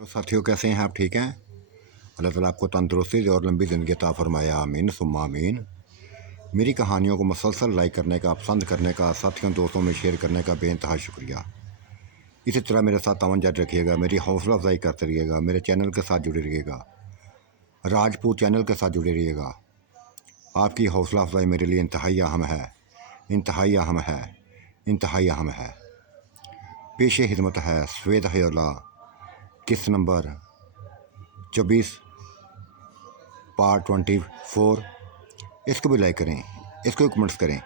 तो साथियों, कैसे हैं आप? ठीक हैं? अल्लाह ताला आपको तंदुरुस्ती और लंबी ज़िंदगी अता फ़रमाए, आमीन सुम्मा आमीन। मेरी कहानियों को मुसलसल लाइक करने का, पसंद करने का, साथियों दोस्तों में शेयर करने का बेइंतहा शुक्रिया। इसी तरह मेरे साथ तवज्जो जारी रखिएगा, मेरी हौसला अफजाई करते रहिएगा, मेरे चैनल के साथ जुड़े रहिएगा, राजपूत चैनल के साथ जुड़े रहिएगा। आपकी हौसला अफजाई मेरे लिए इंतहाई अहम है, इंतहाई अहम है, इंतहाई अहम है। पेश खिदमत है सवेद हयोला, किस्त नंबर 24 पार्ट 24। इसको भी लाइक करें, इसको भी कमेंट्स करें,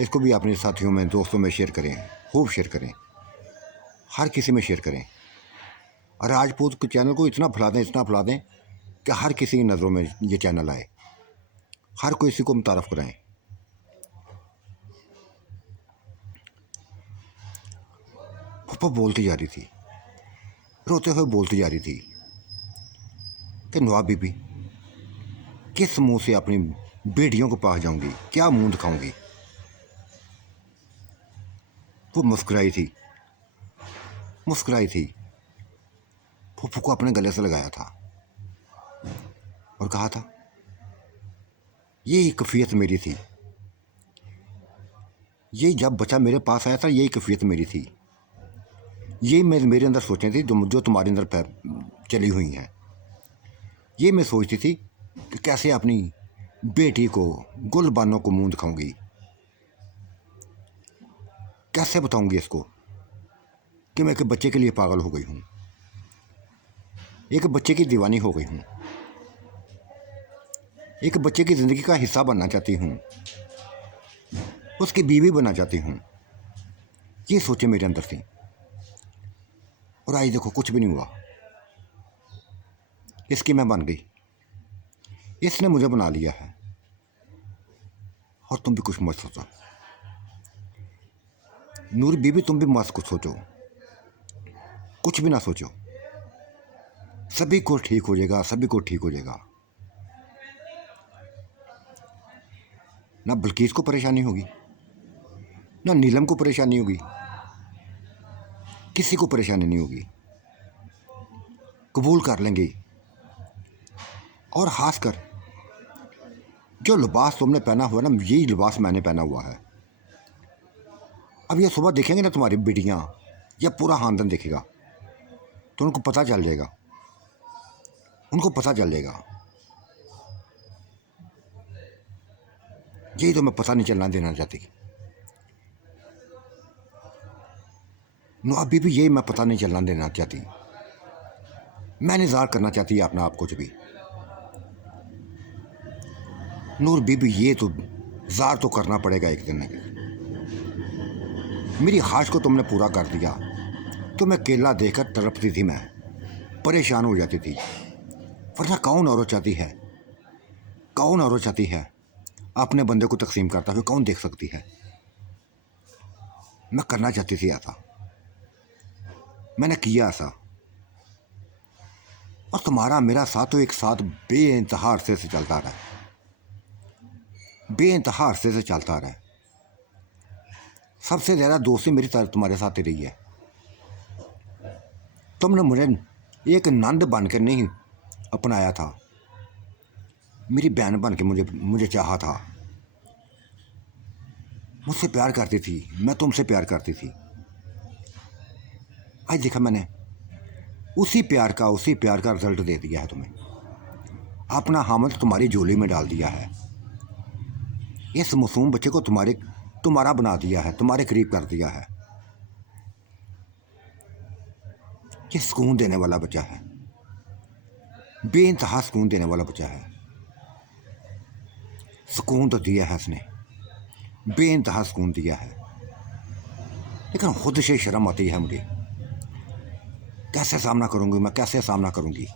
इसको भी अपने साथियों में, दोस्तों में शेयर करें, खूब शेयर करें, हर किसी में शेयर करें। और राजपूत के चैनल को इतना फैला दें, इतना फैला दें कि हर किसी की नज़रों में ये चैनल आए, हर कोई इसी को मुतारफ़ कराएं। पप्पा बोलती जा रही थी, रोते हुए बोलती जा रही थी कि नवाब बीबी किस मुंह से अपनी बेटियों को पास जाऊंगी, क्या मुंह दिखाऊंगी। वो मुस्कुराई थी, मुस्कुराई थी। फुफ्फू को अपने गले से लगाया था और कहा था, यही कैफियत मेरी थी, यही जब बच्चा मेरे पास आया था, यही कैफियत मेरी थी, ये मेरे अंदर सोचें थी जो तुम्हारे अंदर चली हुई हैं। ये मैं सोचती थी कि कैसे अपनी बेटी को, गुलबानों को मुंह दिखाऊंगी, कैसे बताऊंगी इसको कि मैं एक बच्चे के लिए पागल हो गई हूँ, एक बच्चे की दीवानी हो गई हूँ, एक बच्चे की ज़िंदगी का हिस्सा बनना चाहती हूँ, उसकी बीवी बनना चाहती हूँ। ये सोचे मेरे अंदर थी। और आज देखो, कुछ भी नहीं हुआ। इसकी मैं बन गई, इसने मुझे बना लिया है। और तुम भी कुछ मत सोचो नूर बीबी, तुम भी मत कुछ सोचो, कुछ भी ना सोचो। सभी को ठीक हो जाएगा, सभी को ठीक हो जाएगा। ना बल्कीस को परेशानी होगी, ना नीलम को परेशानी होगी, किसी को परेशानी नहीं होगी। कबूल कर लेंगे। और खासकर जो लिबास तुमने पहना हुआ है ना, यही लिबास मैंने पहना हुआ है। अब ये सुबह देखेंगे ना तुम्हारी बेटियां, या पूरा खानदान देखेगा, तो उनको पता चल जाएगा, उनको पता चल जाएगा। यही तो मैं पता नहीं चलना देना चाहती। नो, अभी भी यही मैं पता नहीं चलना देना चाहती। मैं नहीं ज़ाहिर करना चाहती अपना आप कुछ भी। नूर बीबी, ये तो ज़ाहिर तो करना पड़ेगा एक दिन। मेरी ख्वाहिश को तुमने पूरा कर दिया तो मैं केला देखकर तड़पती थी, मैं परेशान हो जाती थी। वरना कौन औरत चाहती है, कौन औरत चाहती है अपने बंदे को तकसीम करता हुआ, कौन देख सकती है। मैं करना चाहती थी ऐसा, मैंने किया ऐसा। और तुम्हारा मेरा साथ तो एक साथ बेइंतहा अरसे से चलता रहा है, बेइंतहा अरसे से चलता रहा है। सबसे ज़्यादा दोस्ती मेरी तुम्हारे साथ ही रही है। तुमने मुझे एक नंद बन के नहीं अपनाया था, मेरी बहन बन के मुझे चाहा था। मुझसे प्यार करती थी, मैं तुमसे प्यार करती थी। आज देखा मैंने उसी प्यार का रिजल्ट दे दिया है तुम्हें। अपना हामिद तुम्हारी झोली में डाल दिया है। इस मासूम बच्चे को तुम्हारा बना दिया है, तुम्हारे करीब कर दिया है। ये सुकून देने वाला बच्चा है, बेइंतहा सुकून देने वाला बच्चा है। सुकून तो दिया है इसने, बेइंतहा सुकून दिया है। लेकिन खुद से शर्म आती है मुझे। कैसे सामना करूंगी मैं, कैसे सामना करूंगी?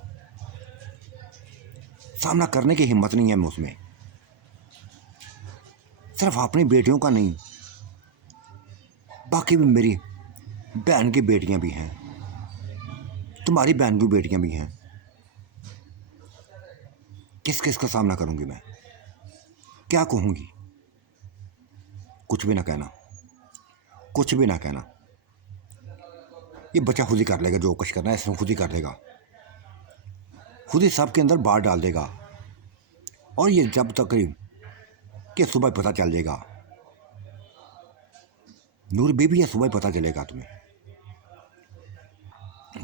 सामना करने की हिम्मत नहीं है मुझमें। सिर्फ अपनी बेटियों का नहीं, बाकी भी मेरी बहन की बेटियां भी हैं, तुम्हारी बहन की बेटियां भी हैं। किस किस का सामना करूंगी मैं? क्या कहूंगी? कुछ भी ना कहना, कुछ भी ना कहना। ये बच्चा खुद ही कर लेगा, जो कुछ करना है इसमें खुद ही कर लेगा, खुद ही सबके अंदर बात डाल देगा। और ये जब तक कि सुबह पता चल जाएगा, नूर बीबी है, सुबह पता चलेगा तुम्हें।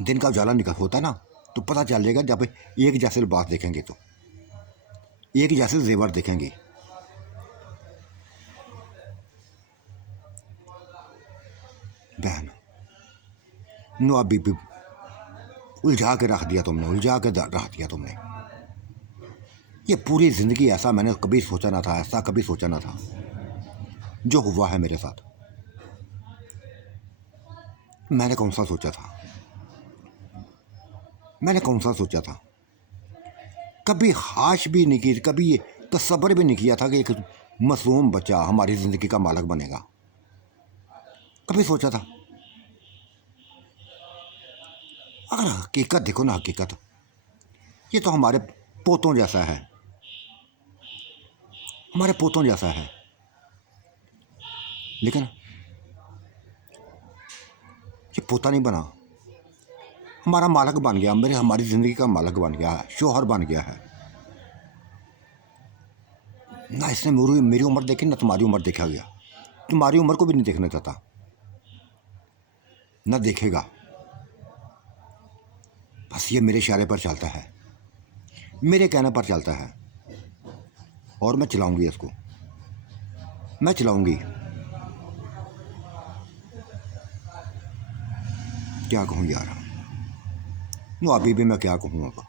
दिन का उजाला निकल होता है ना, तो पता चल जाएगा। जब एक जैसे लिबास देखेंगे तो एक जैसे जेवर देखेंगे। बहन नो अभी भी उलझा के रख दिया तुमने, उलझा के रख दिया तुमने। ये पूरी ज़िंदगी ऐसा मैंने कभी सोचा ना था, ऐसा कभी सोचा ना था जो हुआ है मेरे साथ। मैंने कौन सा सोचा था, मैंने कौन सा सोचा था। कभी हाश भी नहीं की, कभी ये तसव्वुर भी नहीं किया था कि एक मासूम बच्चा हमारी ज़िंदगी का मालिक बनेगा। कभी सोचा था? अगर हकीकत देखो ना, हकीकत ये तो हमारे पोतों जैसा है, हमारे पोतों जैसा है। लेकिन ये पोता नहीं बना, हमारा मालिक बन गया, हमारी ज़िंदगी का मालिक बन गया है, शोहर बन गया है। ना इसने मेरी उम्र देखी, ना तुम्हारी उम्र देखा गया। तुम्हारी उम्र को भी नहीं देखना चाहता, ना देखेगा। बस ये मेरे इशारे पर चलता है, मेरे कहने पर चलता है। और मैं चलाऊंगी इसको, मैं चलाऊंगी। क्या कहूँ यार, नो अभी भी मैं क्या कहूँ। अब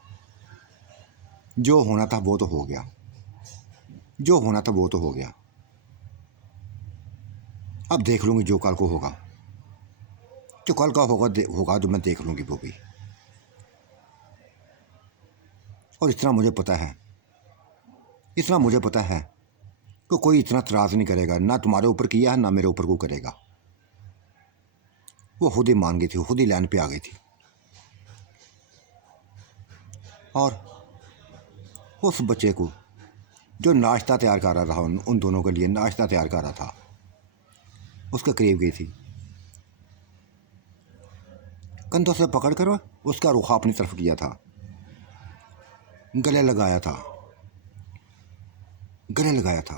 जो होना था वो तो हो गया, जो होना था वो तो हो गया। अब देख लूँगी जो कल को होगा, जो कल का होगा तो मैं देख लूँगी वो भी। और इतना मुझे पता है, इतना मुझे पता है कि कोई इतना तराज़ नहीं करेगा, ना तुम्हारे ऊपर किया है ना मेरे ऊपर को करेगा। वो खुद ही मान गई थी, खुद ही लाइन पे आ गई थी। और उस बच्चे को जो नाश्ता तैयार कर रहा था, उन दोनों के लिए नाश्ता तैयार कर रहा था, उसके करीब गई थी, कंधों से पकड़ कर उसका रुख अपनी तरफ किया था, गले लगाया था, गले लगाया था।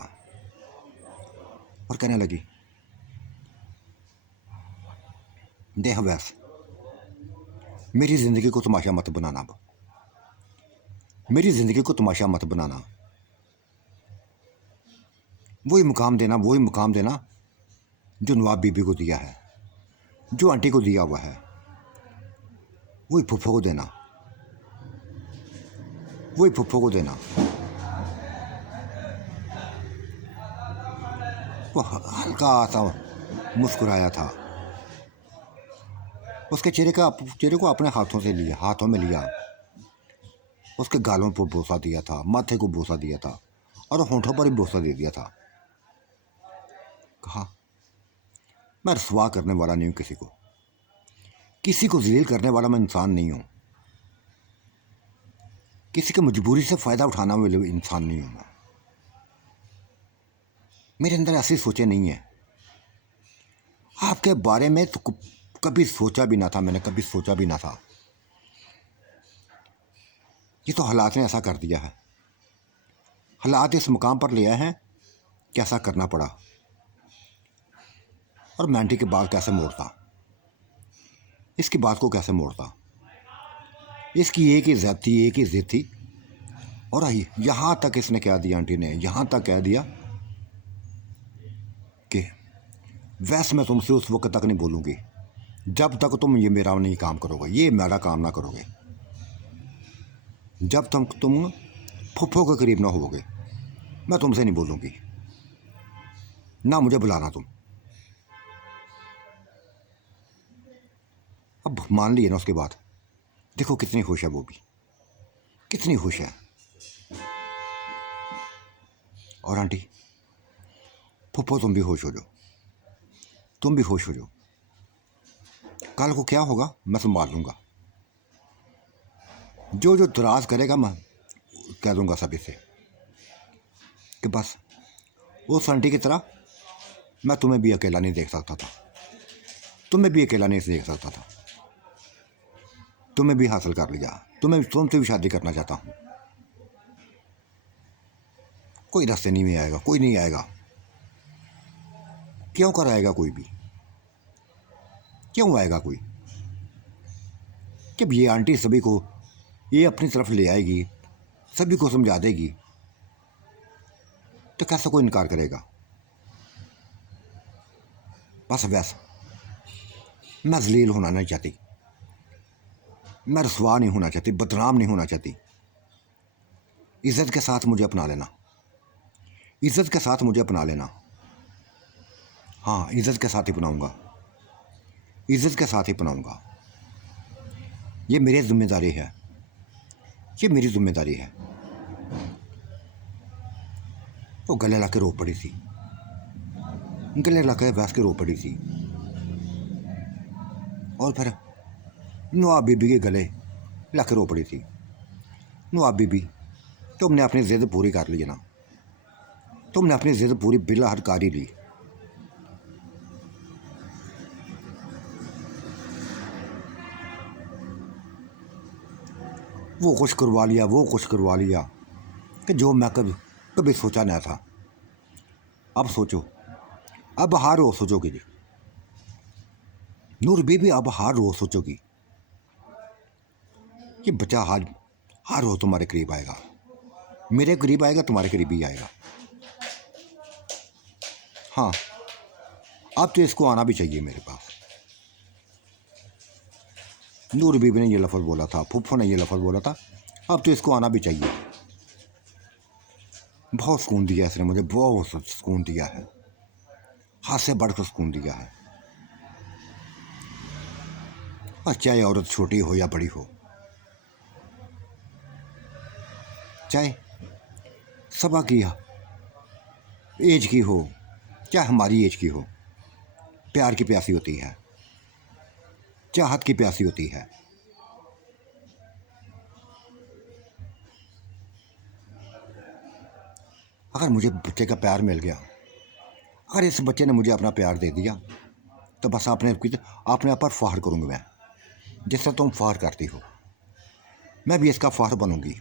और कहने लगी, देख वैस, मेरी ज़िंदगी को तमाशा मत बनाना, अब मेरी ज़िंदगी को तमाशा मत बनाना। वही मुकाम देना, वही मुकाम देना जो नवाब बीबी को दिया है, जो आंटी को दिया हुआ है, वही फुफ्फो को देना, वही फुफ्फो को देना। वो हल्का सा मुस्कुराया था, उसके चेहरे को अपने हाथों से लिया, हाथों में लिया, उसके गालों पर बोसा दिया था, माथे को बोसा दिया था, और होंठों पर भी बोसा दे दिया था। कहा, मैं रसवा करने वाला नहीं हूँ किसी को, किसी को ज़लील करने वाला मैं इंसान नहीं हूँ, किसी की मजबूरी से फ़ायदा उठाना वाला इंसान नहीं हूँ मैं। मेरे अंदर ऐसी सोचें नहीं है। आपके बारे में तो कभी सोचा भी ना था, मैंने कभी सोचा भी ना था। ये तो हालात ने ऐसा कर दिया है, हालात इस मुकाम पर ले आए हैं कि ऐसा करना पड़ा। और मैं आंटी की बात कैसे मोड़ता, इसकी बात को कैसे मोड़ता। इसकी एक ही ज़्यादती, एक ही ज़िद थी। और यहाँ तक इसने कह दिया, आंटी ने यहाँ तक कह दिया कि वैसे मैं तुमसे उस वक्त तक नहीं बोलूँगी जब तक तुम ये मेरा नहीं काम करोगे, ये मेरा काम ना करोगे। जब तक तुम फुफ्फो के करीब ना होगे, मैं तुमसे नहीं बोलूँगी, ना मुझे बुलाना तुम। अब मान लिए ना, उसके बाद देखो कितनी खुश है वो भी, कितनी खुश है। और आंटी, फुफ्फो तुम भी खुश हो जाओ, तुम भी खुश हो जाओ। कल को क्या होगा मैं संभाल लूँगा, जो जो तराज करेगा मैं कह दूँगा सभी से कि बस उस आंटी की तरह मैं तुम्हें भी अकेला नहीं देख सकता था, तुम्हें भी अकेला नहीं देख सकता था। तुम्हें भी हासिल कर लिया, तुमसे भी शादी करना चाहता हूँ। कोई रास्ते नहीं में आएगा, कोई नहीं आएगा। क्यों कर आएगा कोई भी? क्यों आएगा कोई? जब ये आंटी सभी को ये अपनी तरफ ले आएगी, सभी को समझा देगी, तो कैसे कोई इनकार करेगा? बस वैसा मैं जलील होना नहीं चाहती, मैं रसवा नहीं होना चाहती, बदनाम नहीं होना चाहती। इज़्ज़त के साथ मुझे अपना लेना, इज़्ज़त के साथ मुझे अपना लेना। हाँ, इज़्ज़त के साथ ही अपनाऊंगा, इज़्ज़त के साथ ही अपनाऊंगा। ये मेरी जिम्मेदारी है, ये मेरी जिम्मेदारी है। वो गले ला के रो पड़ी थी, गले ला के वैस के रो पड़ी थी। और फिर नवाब बीबी के गले ला के रो पड़ी थी। नवाब बीबी, तुमने अपनी ज़िद पूरी कर ली ना, तुमने अपनी ज़िद पूरी बिला हद कर ही ली। वो कुछ करवा लिया, वो कुछ करवा लिया कि जो मैं कभी सोचा नहीं था। अब सोचो, अब हर रोज़ सोचोगी जी नूर बीबी, अब हर रोज़ सोचोगी कि बच्चा हर रोज़ तुम्हारे करीब आएगा, मेरे करीब आएगा, तुम्हारे करीब ही आएगा। हाँ, अब तो इसको आना भी चाहिए मेरे पास। नूर बीबी ने ये लफ्ज़ बोला था, फुफ्फो ने ये लफ्ज़ बोला था, अब तो इसको आना भी चाहिए। बहुत सुकून दिया इसने मुझे, बहुत सुकून दिया है, हाथ से बढ़कर सुकून दिया है। और चाहे औरत छोटी हो या बड़ी हो, चाहे सबा की एज की हो, चाहे हमारी एज की हो, प्यार की प्यासी होती है, चाहत की प्यासी होती है। अगर मुझे बच्चे का प्यार मिल गया, अगर इस बच्चे ने मुझे अपना प्यार दे दिया, तो बस अपने आप पर फ़ख्र करूँगा मैं, जिससे तुम फ़ख्र करती हो। मैं भी इसका फ़ख्र बनूँगी,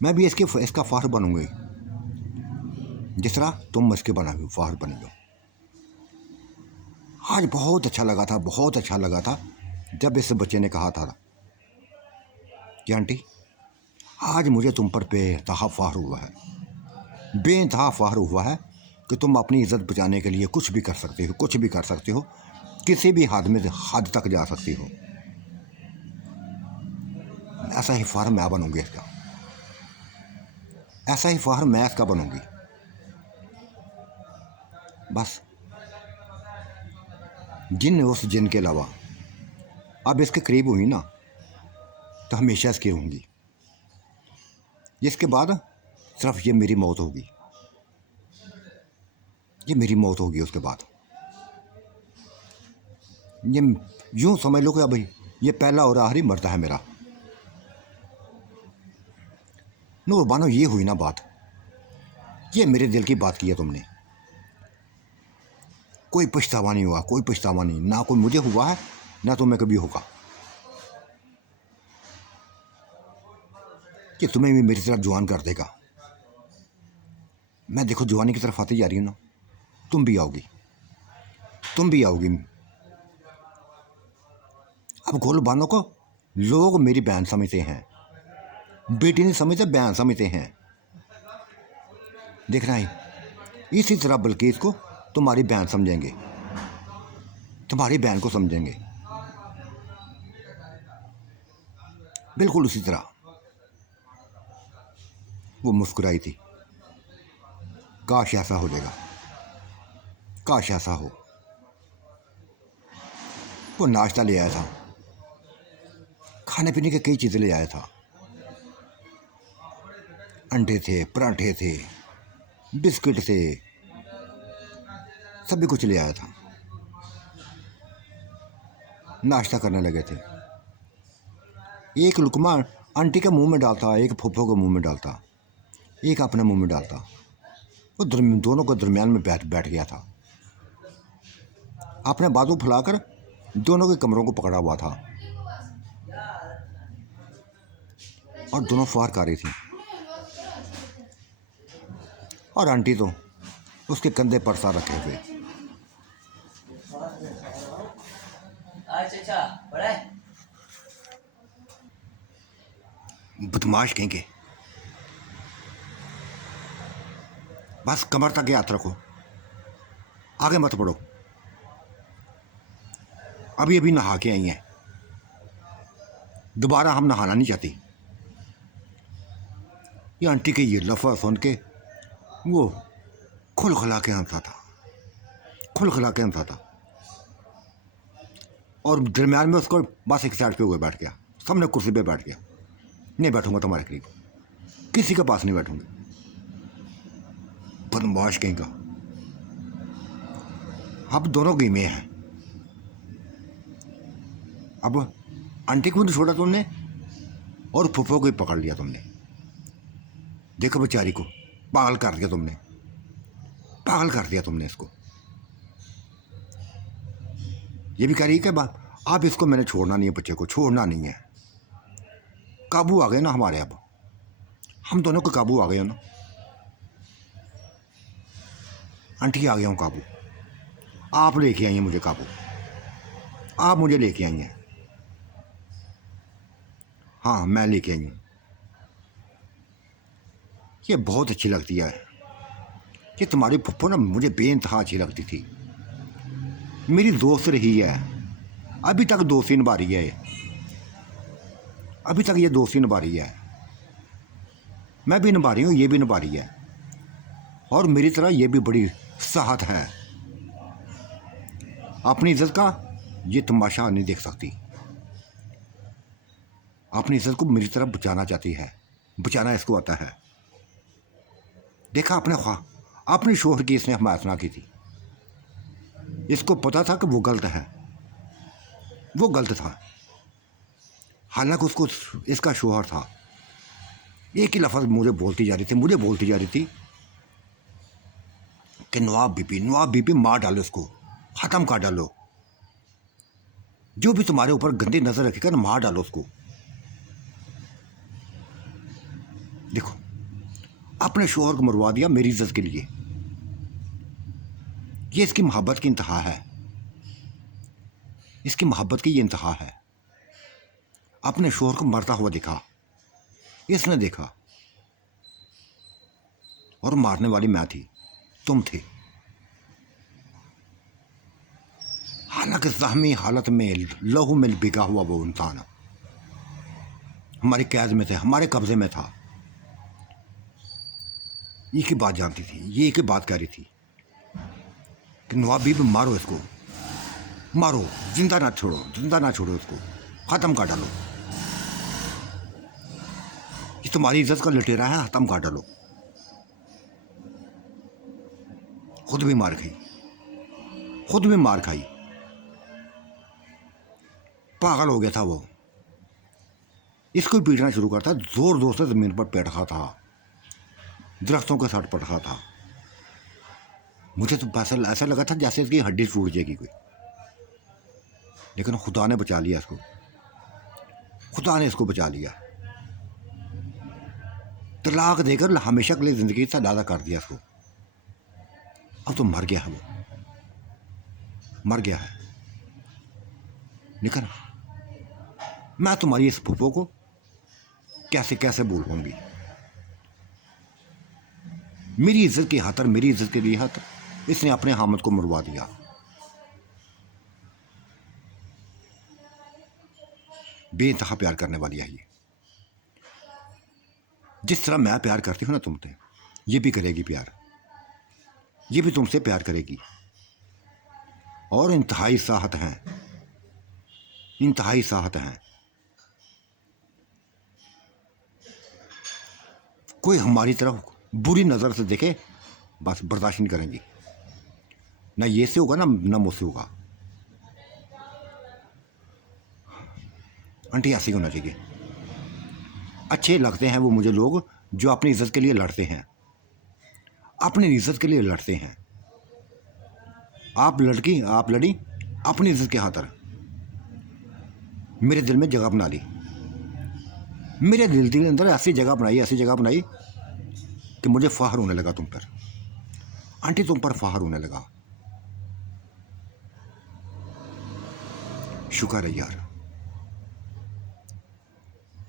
मैं भी इसका फ़ख्र बनूँगी, जिस तरह तुम इसके फ़ख्र बनी हो। आज बहुत अच्छा लगा था, बहुत अच्छा लगा था जब इस बच्चे ने कहा था कि आंटी, आज मुझे तुम पर बेइंतहा फ़ख्र हुआ है, बेइंतहा फ़ख्र हुआ है कि तुम अपनी इज़्ज़त बचाने के लिए कुछ भी कर सकते हो, कुछ भी कर सकते हो, किसी भी हद तक जा सकती हो। ऐसा ही फ़ख्र मैं बनूंगी इसका, ऐसा ही फ़ख्र मैं इसका बनूंगी। बस जिन उस जिन के अलावा अब इसके करीब हुई ना, तो हमेशा इसकी रहूँगी। इसके बाद सिर्फ ये मेरी मौत होगी, ये मेरी मौत होगी। उसके बाद ये यूँ समझ लो कि अब ये पहला और आखिरी मरता है मेरा। नूर बानो, ये हुई ना बात, ये मेरे दिल की बात की है तुमने। कोई पछतावा नहीं हुआ, कोई पछतावा नहीं, ना कोई मुझे हुआ है, ना तुम्हें कभी होगा कि तुम्हें भी मेरी तरफ जवान कर देगा। मैं देखो जवानी की तरफ आती जा रही हूँ ना, तुम भी आओगी, तुम भी आओगी। अब गोल बानों को लोग मेरी बहन समझते हैं, बेटी नहीं समझते, बहन समझते हैं। देखना है, इसी तरह बल्कीस को तुम्हारी बहन समझेंगे, तुम्हारी बहन को समझेंगे, बिल्कुल उसी तरह। वो मुस्कुराई थी, काश ऐसा हो जाएगा, काश ऐसा हो। वो नाश्ता ले आया था, खाने पीने की कई चीज़ें ले आया था, अंडे थे, पराठे थे, बिस्किट थे, सभी कुछ ले आया था। नाश्ता करने लगे थे। एक लुकमा आंटी के मुंह में डालता, एक फूफो के मुंह में डालता, एक अपने मुंह में डालता। वो दोनों के दरमियान में बैठ गया था, अपने बाजू फैलाकर दोनों के कमरों को पकड़ा हुआ था। और दोनों फार खा रही थी और आंटी तो उसके कंधे पर सा रखे हुए। बदमाश कहेंगे, बस कमर तक हाथ रखो, आगे मत बढ़ो। अभी अभी नहा के आई हैं, दोबारा हम नहाना नहीं चाहती। ये आंटी के ये लफा सुन के वो खुल खिला के हंसा था, खुल खिला के हंसा था। और दरम्यान में उसको बस एक साइड पे हुए बैठ गया, सामने कुर्सी पे बैठ गया। नहीं बैठूंगा तुम्हारे करीब, किसी के पास नहीं बैठूंगा। बदमाश कहीं का। अब दोनों गेम में हैं। अब आंटी को भी छोड़ा तुमने और फूफो को ही पकड़ लिया तुमने। देखो बेचारी को पागल कर दिया तुमने, पागल कर दिया तुमने इसको। ये भी कह रही है कि आप इसको मैंने छोड़ना नहीं है, बच्चे को छोड़ना नहीं है। काबू आ गए ना हमारे, अब हम दोनों को काबू आ गए ना। आंटी आ गया हूँ काबू, आप लेके आई हैं मुझे काबू, आप मुझे लेके आई हैं। हाँ मैं लेके आई हूँ। ये बहुत अच्छी लगती है, ये तुम्हारी पप्पो ना मुझे बेइंतहा अच्छी लगती थी। मेरी दोस्त रही है, अभी तक दोस्ती निभा रही है, अभी तक ये दोस्ती निभा रही है। मैं भी निभा रही हूँ, ये भी निभा रही है। और मेरी तरह ये भी बड़ी साहत है। अपनी इज्जत का ये तमाशा नहीं देख सकती, अपनी इज्जत को मेरी तरफ बचाना चाहती है, बचाना इसको आता है। देखा अपने शोहर की इसने हमायत ना की थी। इसको पता था कि वो गलत है, वो गलत था। हालांकि उसको इसका शोहर था। एक ही लफ्ज़ मुझे बोलती जा रही थी कि नवाब बीबी मार डालो, इसको ख़त्म कर डालो। जो भी तुम्हारे ऊपर गंदी नज़र रखेगा ना, मार डालो उसको। देखो अपने शोहर को मरवा दिया मेरी इज्जत के लिए। ये इसकी मोहब्बत की इंतहा है, इसकी मोहब्बत की ये इंतहा है। अपने शोहर को मरता हुआ देखा, इसने देखा। और मारने वाली मैं थी, तुम थे। हालांकि ज़ख्मी हालत में लहू में बिका हुआ वो इंसान हमारी कैद में थे, हमारे कब्जे में था। एक ही बात जानती थी, ये एक ही बात कह रही थी कि नवाब बीबी मारो इसको, मारो, जिंदा ना छोड़ो इसको, ख़त्म कर डालो। ये तुम्हारी इज्जत का लुटेरा है, ख़त्म कर डालो। खुद भी मार खाई, पागल हो गया था वो। इसको पीटना शुरू करता, जोर जोर से ज़मीन पर बैठ रहा था, दरख्तों के साथ पड़ रहा था। मुझे तो ऐसा लगा था जैसे इसकी हड्डी टूट जाएगी कोई, लेकिन खुदा ने बचा लिया इसको, खुदा ने इसको बचा लिया। तलाक देकर हमेशा के लिए ज़िंदगी से अदा कर दिया इसको। अब तो मर गया है, वो मर गया है। लेकिन मैं तुम्हारी इस फूफो को कैसे भूल पाऊंगी। मेरी इज्जत की खातर, मेरी इज्जत के लिए खातर इसने अपने हामिद को मरवा दिया। बेइंतहा प्यार करने वाली है ये। जिस तरह मैं प्यार करती हूँ ना तुमसे, ये भी करेगी प्यार, ये भी तुमसे प्यार करेगी। और इंतहाई साहत हैं, इंतहाई साहत हैं। कोई हमारी तरफ बुरी नज़र से देखे बस बर्दाश्त नहीं करेंगी। ना ये से होगा ना मुझसे होगा। आंटी ऐसे ही होना चाहिए। अच्छे लगते हैं वो मुझे लोग जो अपनी इज्जत के लिए लड़ते हैं, अपनी इज्जत के लिए लड़ते हैं। आप लड़ी अपनी इज्जत के खातर, मेरे दिल में जगह बना ली। मेरे दिल के अंदर ऐसी जगह बनाई कि मुझे फ़ख्र होने लगा तुम पर। आंटी तुम पर फ़ख्र होने लगा। शुक्र है यार,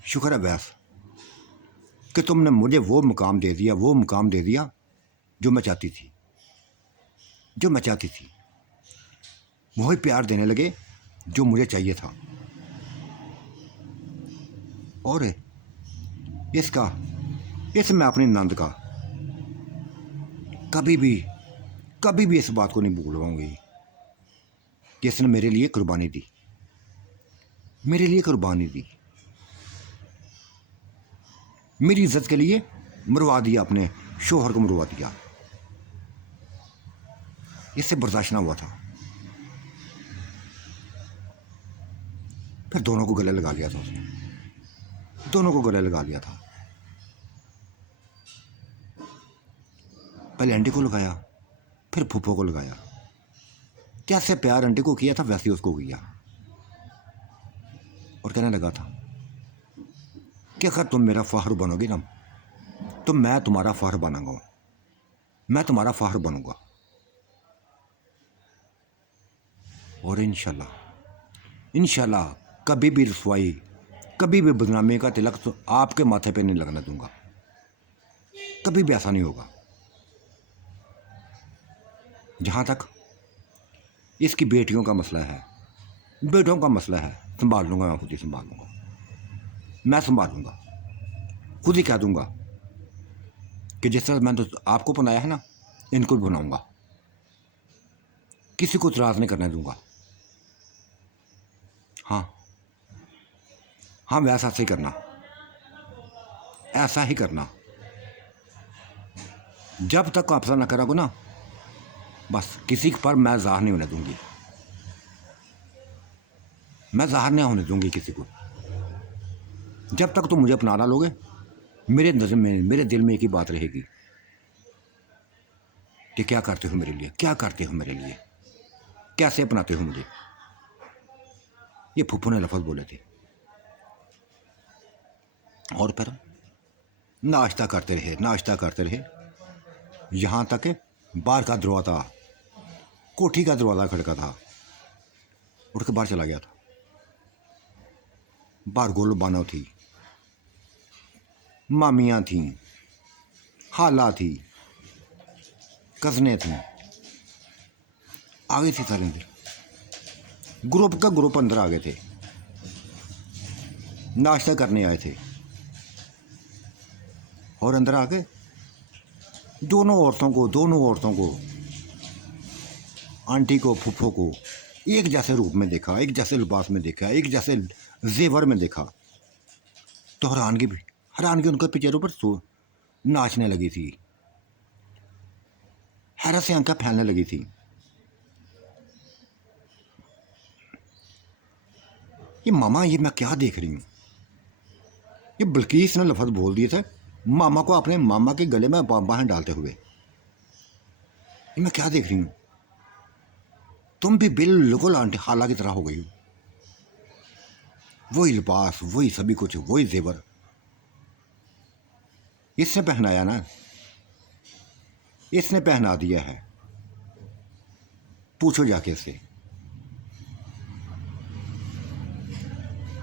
शुक्र है वैस कि तुमने मुझे वो मुकाम दे दिया जो मैं चाहती थी। वही प्यार देने लगे जो मुझे चाहिए था। और मैं अपनी नंद का कभी भी इस बात को नहीं भूलूंगी कि इसने मेरे लिए कुर्बानी दी, मेरी इज्जत के लिए मरवा दिया, अपने शोहर को मरवा दिया। इससे बर्दाश्त ना हुआ था। फिर दोनों को गले लगा लिया था उसने, पहले आंटी को लगाया, फिर फूफो को लगाया। जैसे प्यार आंटी को किया था वैसे ही उसको किया। और कहने लगा था कि अगर तुम मेरा फ़ख्र बनोगे ना तो मैं तुम्हारा फ़ख्र बनूंगा। और इंशाल्लाह कभी भी रसवाई, कभी भी बदनामी का तिलक तो आपके माथे पे नहीं लगने दूंगा। कभी भी ऐसा नहीं होगा। जहाँ तक इसकी बेटियों का मसला है, संभाल लूँगा, मैं खुद ही संभाल लूँगा। खुद ही कह दूँगा कि जिस तरह मैंने तो आपको बनाया है ना, इनको भी बनाऊँगा। किसी को इतराज़ नहीं करने दूँगा। हाँ वैसा ही करना, ऐसा ही करना। जब तक आप ऐसा ना करोगे ना, बस किसी पर मैं ज़ाहिर नहीं होने दूंगी किसी को। जब तक तुम मुझे अपना ना लोगे, मेरे नज़र में, मेरे दिल में एक ही बात रहेगी कि क्या करते हो मेरे लिए, कैसे अपनाते हो मुझे। ये फूफू ने लफ्ज़ बोले थे। और फिर नाश्ता करते रहे यहाँ तक बाहर का दरवाज़ा, कोठी का दरवाज़ा खड़का था। उठ के बाहर चला गया था। बाहर गोल बानो थी, मामियाँ थीं, खाला थी, कज़नें थीं, आगे थी सारे अंदर। ग्रुप अंदर आ गए थे, नाश्ता करने आए थे। और अंदर आके दोनों औरतों को, आंटी को, फूफो को एक जैसे रूप में देखा, एक जैसे लिबास में देखा, एक जैसे जेवर में देखा तो हैरानगी उनके चेहरों पर नाचने लगी थी। हैरत से आंखें फैलने लगी थी। ये मामा, ये मैं क्या देख रही हूँ। ये बल्कीस ने लफ्ज़ बोल दिए थे मामा को, अपने मामा के गले में बाहें डालते हुए। ये मैं क्या देख रही हूँ। तुम भी बिल्कुल आंटी खाला की तरह हो गई हो। वही लिबास, वही सभी कुछ, वही जेवर इसने पहनाया ना, इसने पहना दिया है। पूछो जाके इससे।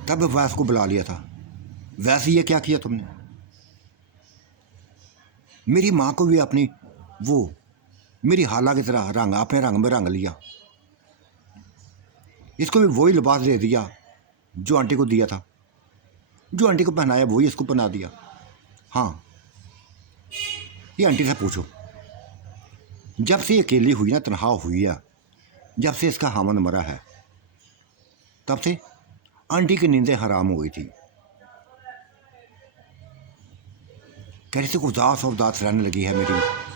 तब वैस को बुला लिया था। वैसे ये क्या किया तुमने। मेरी माँ को भी अपनी मेरी हाला की तरह अपने रंग में रंग लिया। इसको भी वही लिबास दे दिया जो आंटी को दिया था, जो आंटी को पहनाया वही इसको पहना दिया। हाँ, ये आंटी से पूछो। जब से ये अकेली हुई ना, तनहा हुई है, जब से इसका हामन मरा है, तब से आंटी की नींदें हराम हो गई थी। कह रही थी उदास रहने लगी है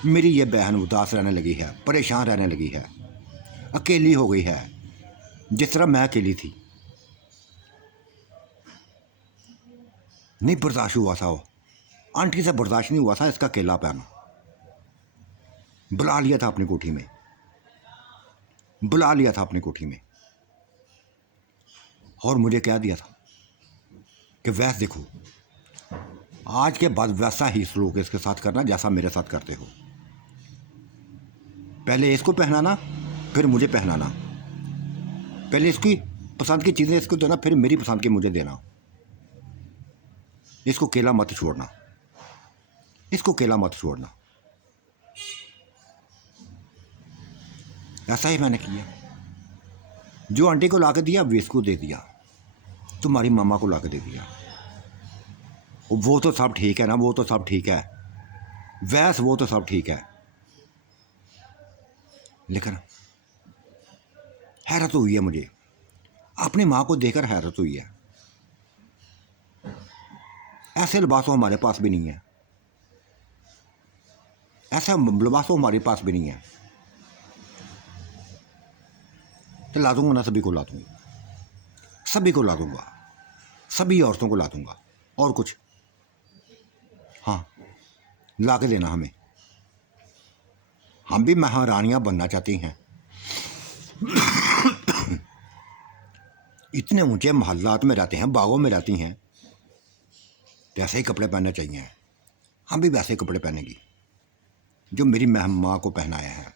मेरी ये बहन, उदास रहने लगी है, परेशान रहने लगी है, अकेली हो गई है, जिस तरह मैं अकेली थी। नहीं बर्दाश्त हुआ था, वो आंटी से बर्दाश्त नहीं हुआ था इसका अकेलापन। बुला लिया था अपनी कोठी में, और मुझे क्या दिया था कि वैस देखो, आज के बाद वैसा ही सलूक इसके साथ करना जैसा मेरे साथ करते हो। पहले इसको पहनाना, फिर मुझे पहनाना। पहले इसकी पसंद की चीज़ें इसको देना, फिर मेरी पसंद की मुझे देना। इसको अकेला मत छोड़ना, इसको अकेला मत छोड़ना। ऐसा ही मैंने किया। जो आंटी को ला के दिया वे इसको दे दिया, तुम्हारी मामा को ला के दे दिया। वो तो सब ठीक है ना, वो तो सब ठीक है, वैस वो तो सब ठीक है, लेकिन हैरत हुई है मुझे, अपनी माँ को देखकर हैरत हुई है। ऐसे लिबास तो हमारे पास भी नहीं है, ऐसा लिबास तो हमारे पास भी नहीं है। तो ला दूंगा ना, सभी को ला दूंगा, सभी को ला दूंगा, सभी औरतों को ला दूंगा। और कुछ हाँ ला के देना हमें, हम भी महारानियां बनना चाहती हैं। इतने ऊंचे महल्लात में रहते हैं, बागों में रहती हैं, तो ऐसे ही कपड़े पहनने चाहिए। हम भी वैसे कपड़े पहनेंगी जो मेरी माँ को पहनाए हैं,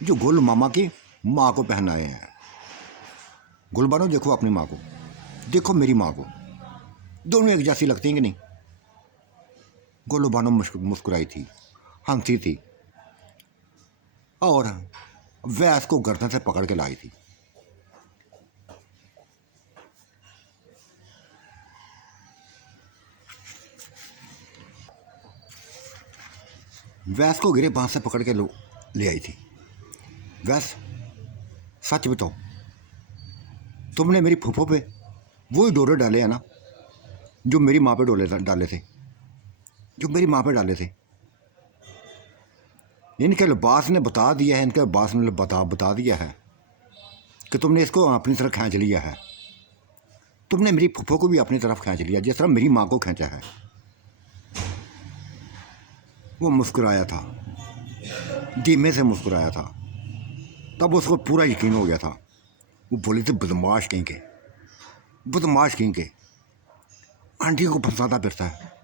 जो गुल मामा की माँ को पहनाए हैं। गुलबानो देखो अपनी माँ को, देखो मेरी माँ को, दोनों एक जैसी लगती हैं कि नहीं। गुलबानो मुस्कुराई थी, हंसी थी, और वैस को गर्दन से पकड़ के लाई थी। वैस को गिरे बांस से पकड़ के ले आई थी। वैस सच बताओ, तुमने मेरी फूफो पे वही डोरे डाले हैं ना जो मेरी माँ पे डाले थे, जो मेरी माँ पे डाले थे। इनके लिबास ने बता दिया है, इनके लिबास ने बता दिया है कि तुमने इसको अपनी तरफ खींच लिया है। तुमने मेरी फूफो को भी अपनी तरफ खींच लिया, जिस तरह मेरी माँ को खींचा है। वो मुस्कुराया था, धीमे से मुस्कुराया था, तब उसको पूरा यकीन हो गया था। वो बोली थी बदमाश कहीं के, बदमाश कहीं के, आंटी को फंसाता फिरता है,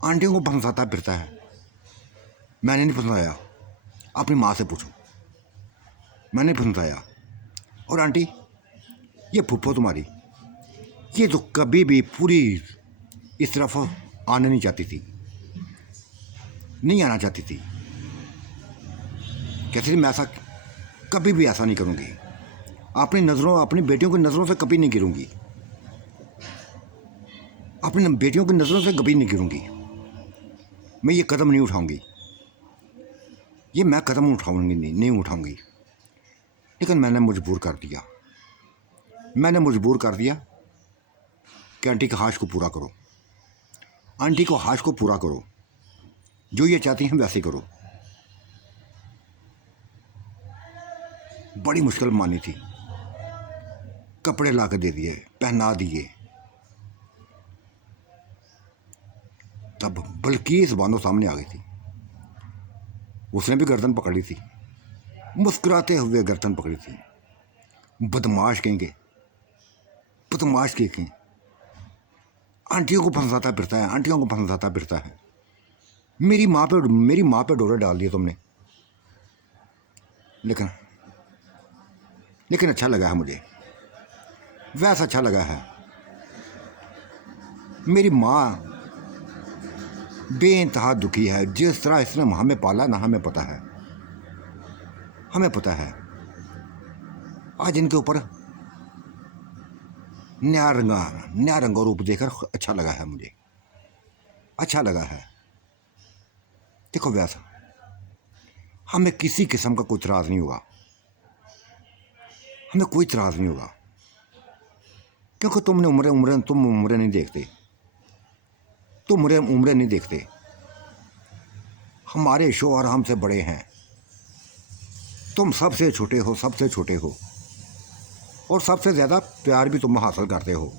आंटी को फंसाता फिरता है। मैंने नहीं फंसाया, अपनी माँ से पूछो, मैंने फंसाया। और आंटी, ये फूफो तुम्हारी, ये तो कभी भी पूरी इस तरफ आने नहीं चाहती थी, नहीं आना चाहती थी। कहती थी मैं ऐसा कभी भी ऐसा नहीं करूँगी, अपनी नज़रों, अपनी बेटियों की नज़रों से कभी नहीं गिरूंगी, अपनी बेटियों की नज़रों से कभी नहीं गिरूंगी। मैं ये कदम नहीं उठाऊंगी, ये मैं कदम उठाऊंगी नहीं उठाऊंगी। लेकिन मैंने मजबूर कर दिया, मैंने मजबूर कर दिया कि आंटी के ख्वाहिश को पूरा करो, आंटी को ख्वाहिश को पूरा करो, जो ये चाहती हैं वैसे करो। बड़ी मुश्किल मानी थी, कपड़े ला के दे दिए, पहना दिए। तब बल्कीस बानो सामने आ गई थी, उसने भी गर्दन पकड़ी थी, मुस्कुराते हुए गर्दन पकड़ी थी। बदमाश कहेंगे, बदमाश कहेंगे, आंटियों को फंसाता फिरता है, आंटियों को फंसाता फिरता है। मेरी माँ पे डोरे डाल दिए तुमने। लेकिन अच्छा लगा है मुझे, वैसा अच्छा लगा है। मेरी माँ बेइंतहा दुखी है, जिस तरह इसने हमें पाला ना, हमें पता है, हमें पता है। आज इनके ऊपर नया रंगा रूप देखकर अच्छा लगा है मुझे, अच्छा लगा है। देखो वैसा हमें किसी किस्म का कोई इतराज़ नहीं होगा, हमें कोई इतराज़ नहीं होगा, क्योंकि तुम उम्रें नहीं देखते, तुम उम्रें नहीं देखते। हमारे शौहर हमसे बड़े हैं, तुम सबसे छोटे हो, सबसे छोटे हो, और सबसे ज़्यादा प्यार भी तुम हासिल करते हो,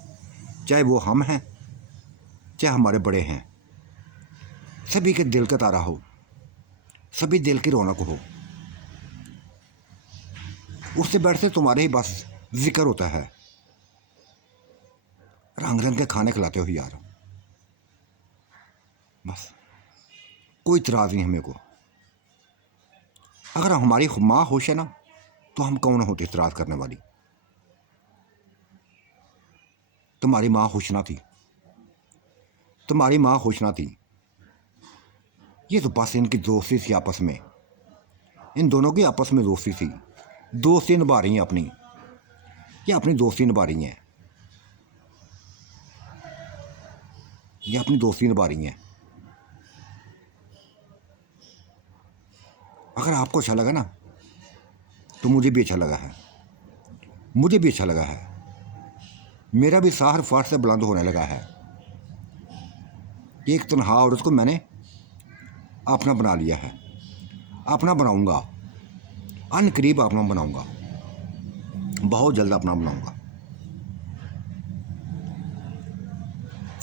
चाहे वो हम हैं, चाहे हमारे बड़े हैं। सभी के दिल का तारा हो, सभी दिल की रौनक हो। उससे बैठते तुम्हारे ही बस जिक्र होता है, रंग रंग के खाने खिलाते हो यार, बस कोई इतराज़ नहीं हमें को। अगर हमारी माँ खुश है ना तो हम कौन होते इतराज़ करने वाली। तुम्हारी माँ खुश ना थी, तुम्हारी माँ खुश ना थी। ये तो बस इनकी दोस्ती थी आपस में, इन दोनों की आपस में दोस्ती थी। दोस्ती निभा रही हैं अपनी, ये अपनी दोस्ती निभा रही हैं, ये अपनी दोस्ती निभा रही हैं। अगर आपको अच्छा लगा ना तो मुझे भी अच्छा लगा है, मुझे भी अच्छा लगा है। मेरा भी साह फाट से बुलंद होने लगा है। एक तन्हा औरत को मैंने अपना बना लिया है, अपना बनाऊंगा, अनकरीब अपना बनाऊंगा, बहुत जल्द अपना बनाऊंगा।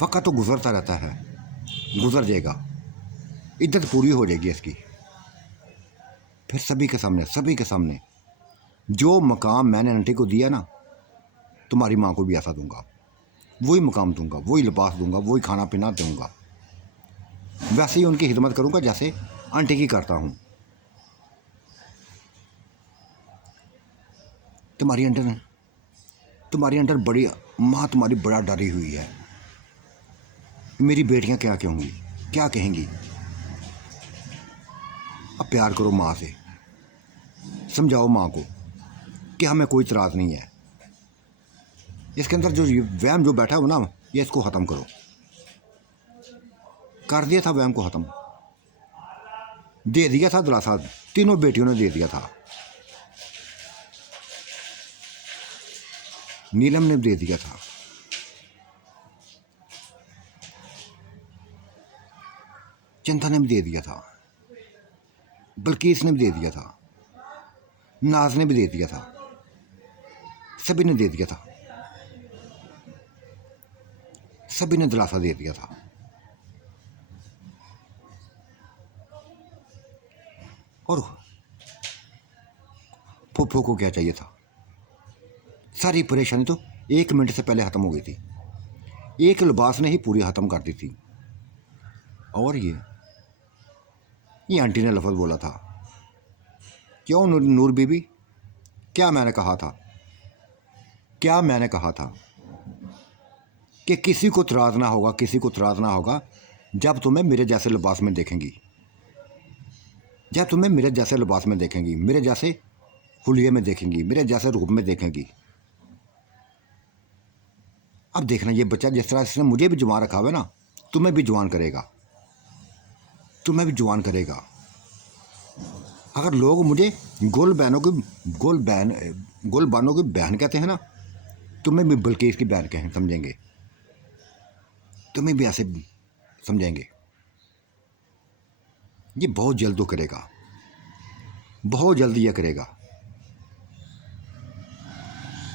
वक्त तो गुजरता रहता है, गुजर जाएगा, इद्दत पूरी हो जाएगी इसकी। फिर सभी के सामने जो मकाम मैंने आंटी को दिया ना, तुम्हारी माँ को भी ऐसा दूंगा, वही मकाम दूंगा, वही लिबास दूंगा, वही खाना पीना दूंगा। वैसे ही उनकी खिदमत करूंगा जैसे आंटी की करता हूँ। तुम्हारी अंडर बड़ी माँ तुम्हारी बड़ा डरी हुई है। मेरी बेटियां क्या कहेंगी, क्या कहेंगी। अब प्यार करो माँ से, समझाओ माँ को कि हमें कोई इतराज़ नहीं है। इसके अंदर जो वहम जो बैठा हो ना, ये इसको ख़त्म करो। कर दिया था वहम को ख़त्म, दे दिया था दिलासा, तीनों बेटियों ने दे दिया था। नीलम ने दे दिया था, चिंता ने भी दे दिया था, बल्कीस ने भी दे दिया था, नाज ने भी दे दिया था, सभी ने दे दिया था, सभी ने दिलासा दे दिया था। और फूफो को क्या चाहिए था, सारी परेशानी तो 1 मिनट से पहले ख़त्म हो गई थी। एक लिबास ने ही पूरी ख़त्म कर दी थी। और ये आंटी ने लफ्ज़ बोला था, क्यों नूर बीबी, क्या मैंने कहा था, क्या मैंने कहा था कि किसी को इतराज़ ना होगा, किसी को इतराज़ ना होगा जब तुम्हें मेरे जैसे लिबास में देखेंगी, जब तुम्हें मेरे जैसे लिबास में देखेंगी, मेरे जैसे हुलिये में देखेंगी, मेरे जैसे रूप में देखेंगी। अब देखना ये बच्चा जिस तरह इसने मुझे भी जवान रखा हुआ है ना, तुम्हें भी जवान करेगा, तुम्हें भी जवान करेगा। अगर लोग मुझे गुल बानों की बहन कहते हैं ना, तुम्हें भी बल्कि इसकी बहन कहें समझेंगे, तुम्हें भी ऐसे समझेंगे। ये बहुत जल्द तो करेगा, बहुत जल्द यह करेगा।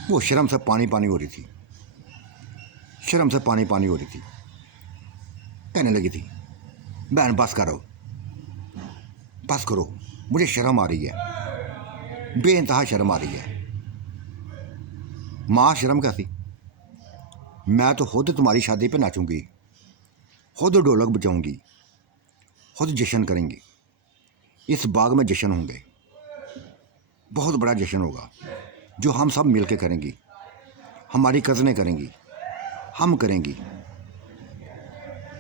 वो शर्म से पानी पानी हो रही थी, शर्म से पानी पानी हो रही थी। कहने लगी थी, बहन बस करो, बस करो, मुझे शर्म आ रही है, बेइंतहा शर्म आ रही है। माँ शर्म कैसी, मैं तो खुद तुम्हारी शादी पे नाचूंगी, खुद ढोलक बजाऊंगी, खुद जश्न करेंगी। इस बाग में जश्न होंगे, बहुत बड़ा जश्न होगा जो हम सब मिलके करेंगी, हमारी कज़नें करेंगी, हम करेंगी,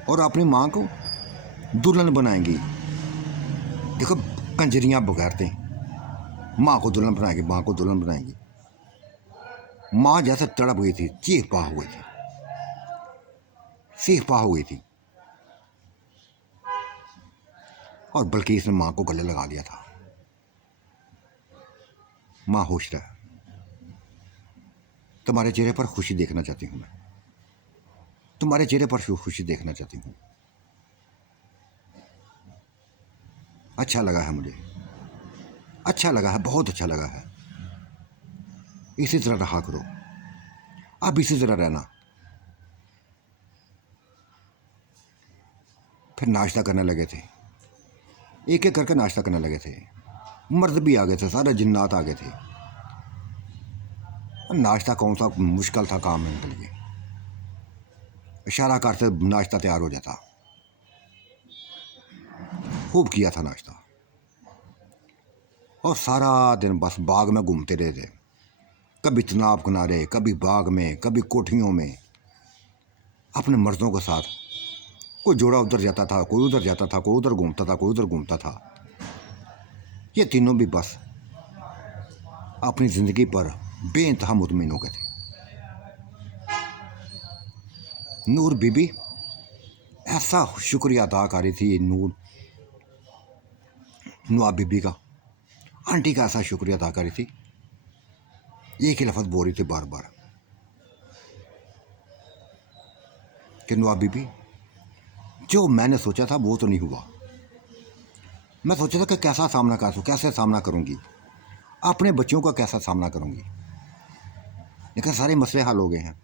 और अपनी माँ को दुल्हन बनाएंगी। देखो कंजरियाँ बगैरते माँ को दुल्हन बनाएंगी, माँ को दुल्हन बनाएंगी। माँ जैसे तड़प गई थी, चीख पा हो गई थी, सीख पा हो गई थी। और बल्कि इसने माँ को गले लगा लिया था। माँ खुश रह, तुम्हारे चेहरे पर खुशी देखना चाहती हूँ, मैं तुम्हारे चेहरे पर खुशी देखना चाहती हूँ। अच्छा लगा है मुझे, अच्छा लगा है, बहुत अच्छा लगा है। इसी तरह रहा करो, अब इसी तरह रहना। फिर नाश्ता करने लगे थे, एक एक करके नाश्ता करने लगे थे। मर्द भी आ गए थे, सारे जिन्नात आ गए थे। नाश्ता कौन सा मुश्किल था काम इनके लिए, इशारा करते नाश्ता तैयार हो जाता। खूब किया था नाश्ता, और सारा दिन बस बाग में घूमते रहे थे, कभी तनाब किनारे, कभी बाग में, कभी कोठियों में, अपने मर्दों के साथ। कोई जोड़ा उधर जाता था, कोई उधर जाता था, कोई उधर घूमता था, कोई उधर घूमता था। ये तीनों भी बस अपनी ज़िंदगी पर बेइंतहा मुतमिन हो गए थे। नूर बीबी ऐसा शुक्रिया अदा कर रही थी, नवाब बीबी का, आंटी का ऐसा शुक्रिया अदा कर रही थी, एक ही लफ्ज़ बोल रही थी बार बार कि नवाब बीबी, जो मैंने सोचा था वो तो नहीं हुआ। मैं सोचा था कि कैसा सामना कर सकूँ, कैसे सामना करूँगी, अपने बच्चों का कैसा सामना करूँगी, लेकिन सारे मसले हल हो गए हैं,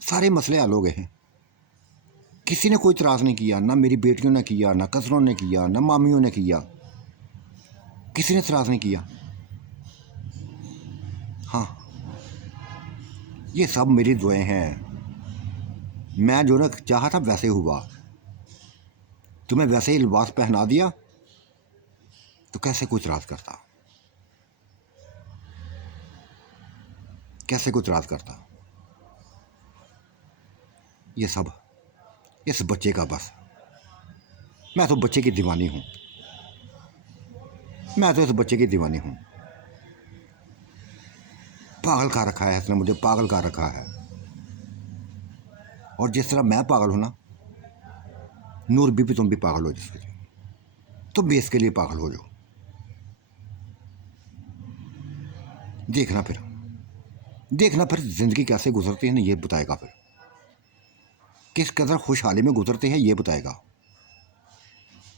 सारे मसले हल हो गए हैं। किसी ने कोई इतराज़ नहीं किया, ना मेरी बेटियों ने किया, ना कज़नों ने किया, ना मामियों ने किया, किसी ने इतराज़ नहीं किया। हाँ, ये सब मेरी दुआएं हैं। मैं जो ना चाहा था वैसे हुआ। तुम्हें वैसे ही लिबास पहना दिया तो कैसे कोई इतराज़ करता, कैसे कोई इतराज़ करता। ये सब इस बच्चे का बस। मैं तो बच्चे की दीवानी हूँ, मैं तो इस बच्चे की दीवानी हूँ। पागल कर रखा है इसने, मुझे पागल कर रखा है। और जिस तरह मैं पागल हूँ ना, नूर बीबी तुम भी पागल हो जिसके लिए, तुम भी इसके लिए पागल हो जाओ। देखना फिर ज़िंदगी कैसे गुजरती है ना, ये बताएगा। फिर किस कदर खुशहाली में गुजरते हैं ये बताएगा,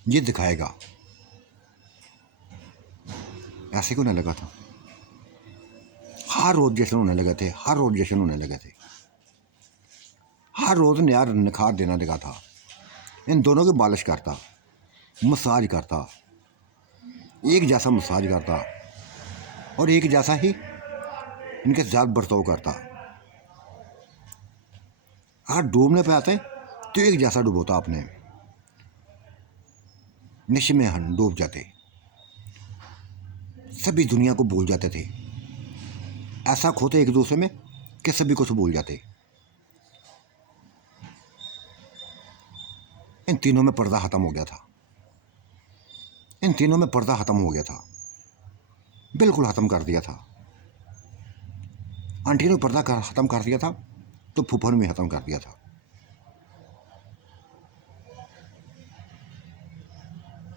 ये दिखाएगा। ऐसे क्यों नहीं लगा था, हर रोज़ जश्न होने लगे थे, हर रोज़ जश्न होने लगे थे, हर रोज़ नया निखार देना लगा था। इन दोनों की मालिश करता, मसाज करता, एक जैसा मसाज करता, और एक जैसा ही इनके साथ बर्ताव करता। अगर डूबने पे आते तो एक जैसा डुबोता, अपने नशे में हम डूब जाते, सभी दुनिया को भूल जाते थे, ऐसा खोते एक दूसरे में कि सभी कुछ भूल जाते। इन तीनों में पर्दा ख़त्म हो गया था, इन तीनों में पर्दा ख़त्म हो गया था, बिल्कुल ख़त्म कर दिया था। आंटी ने पर्दा ख़त्म कर दिया था तो फूफा ने भी ख़त्म कर दिया था।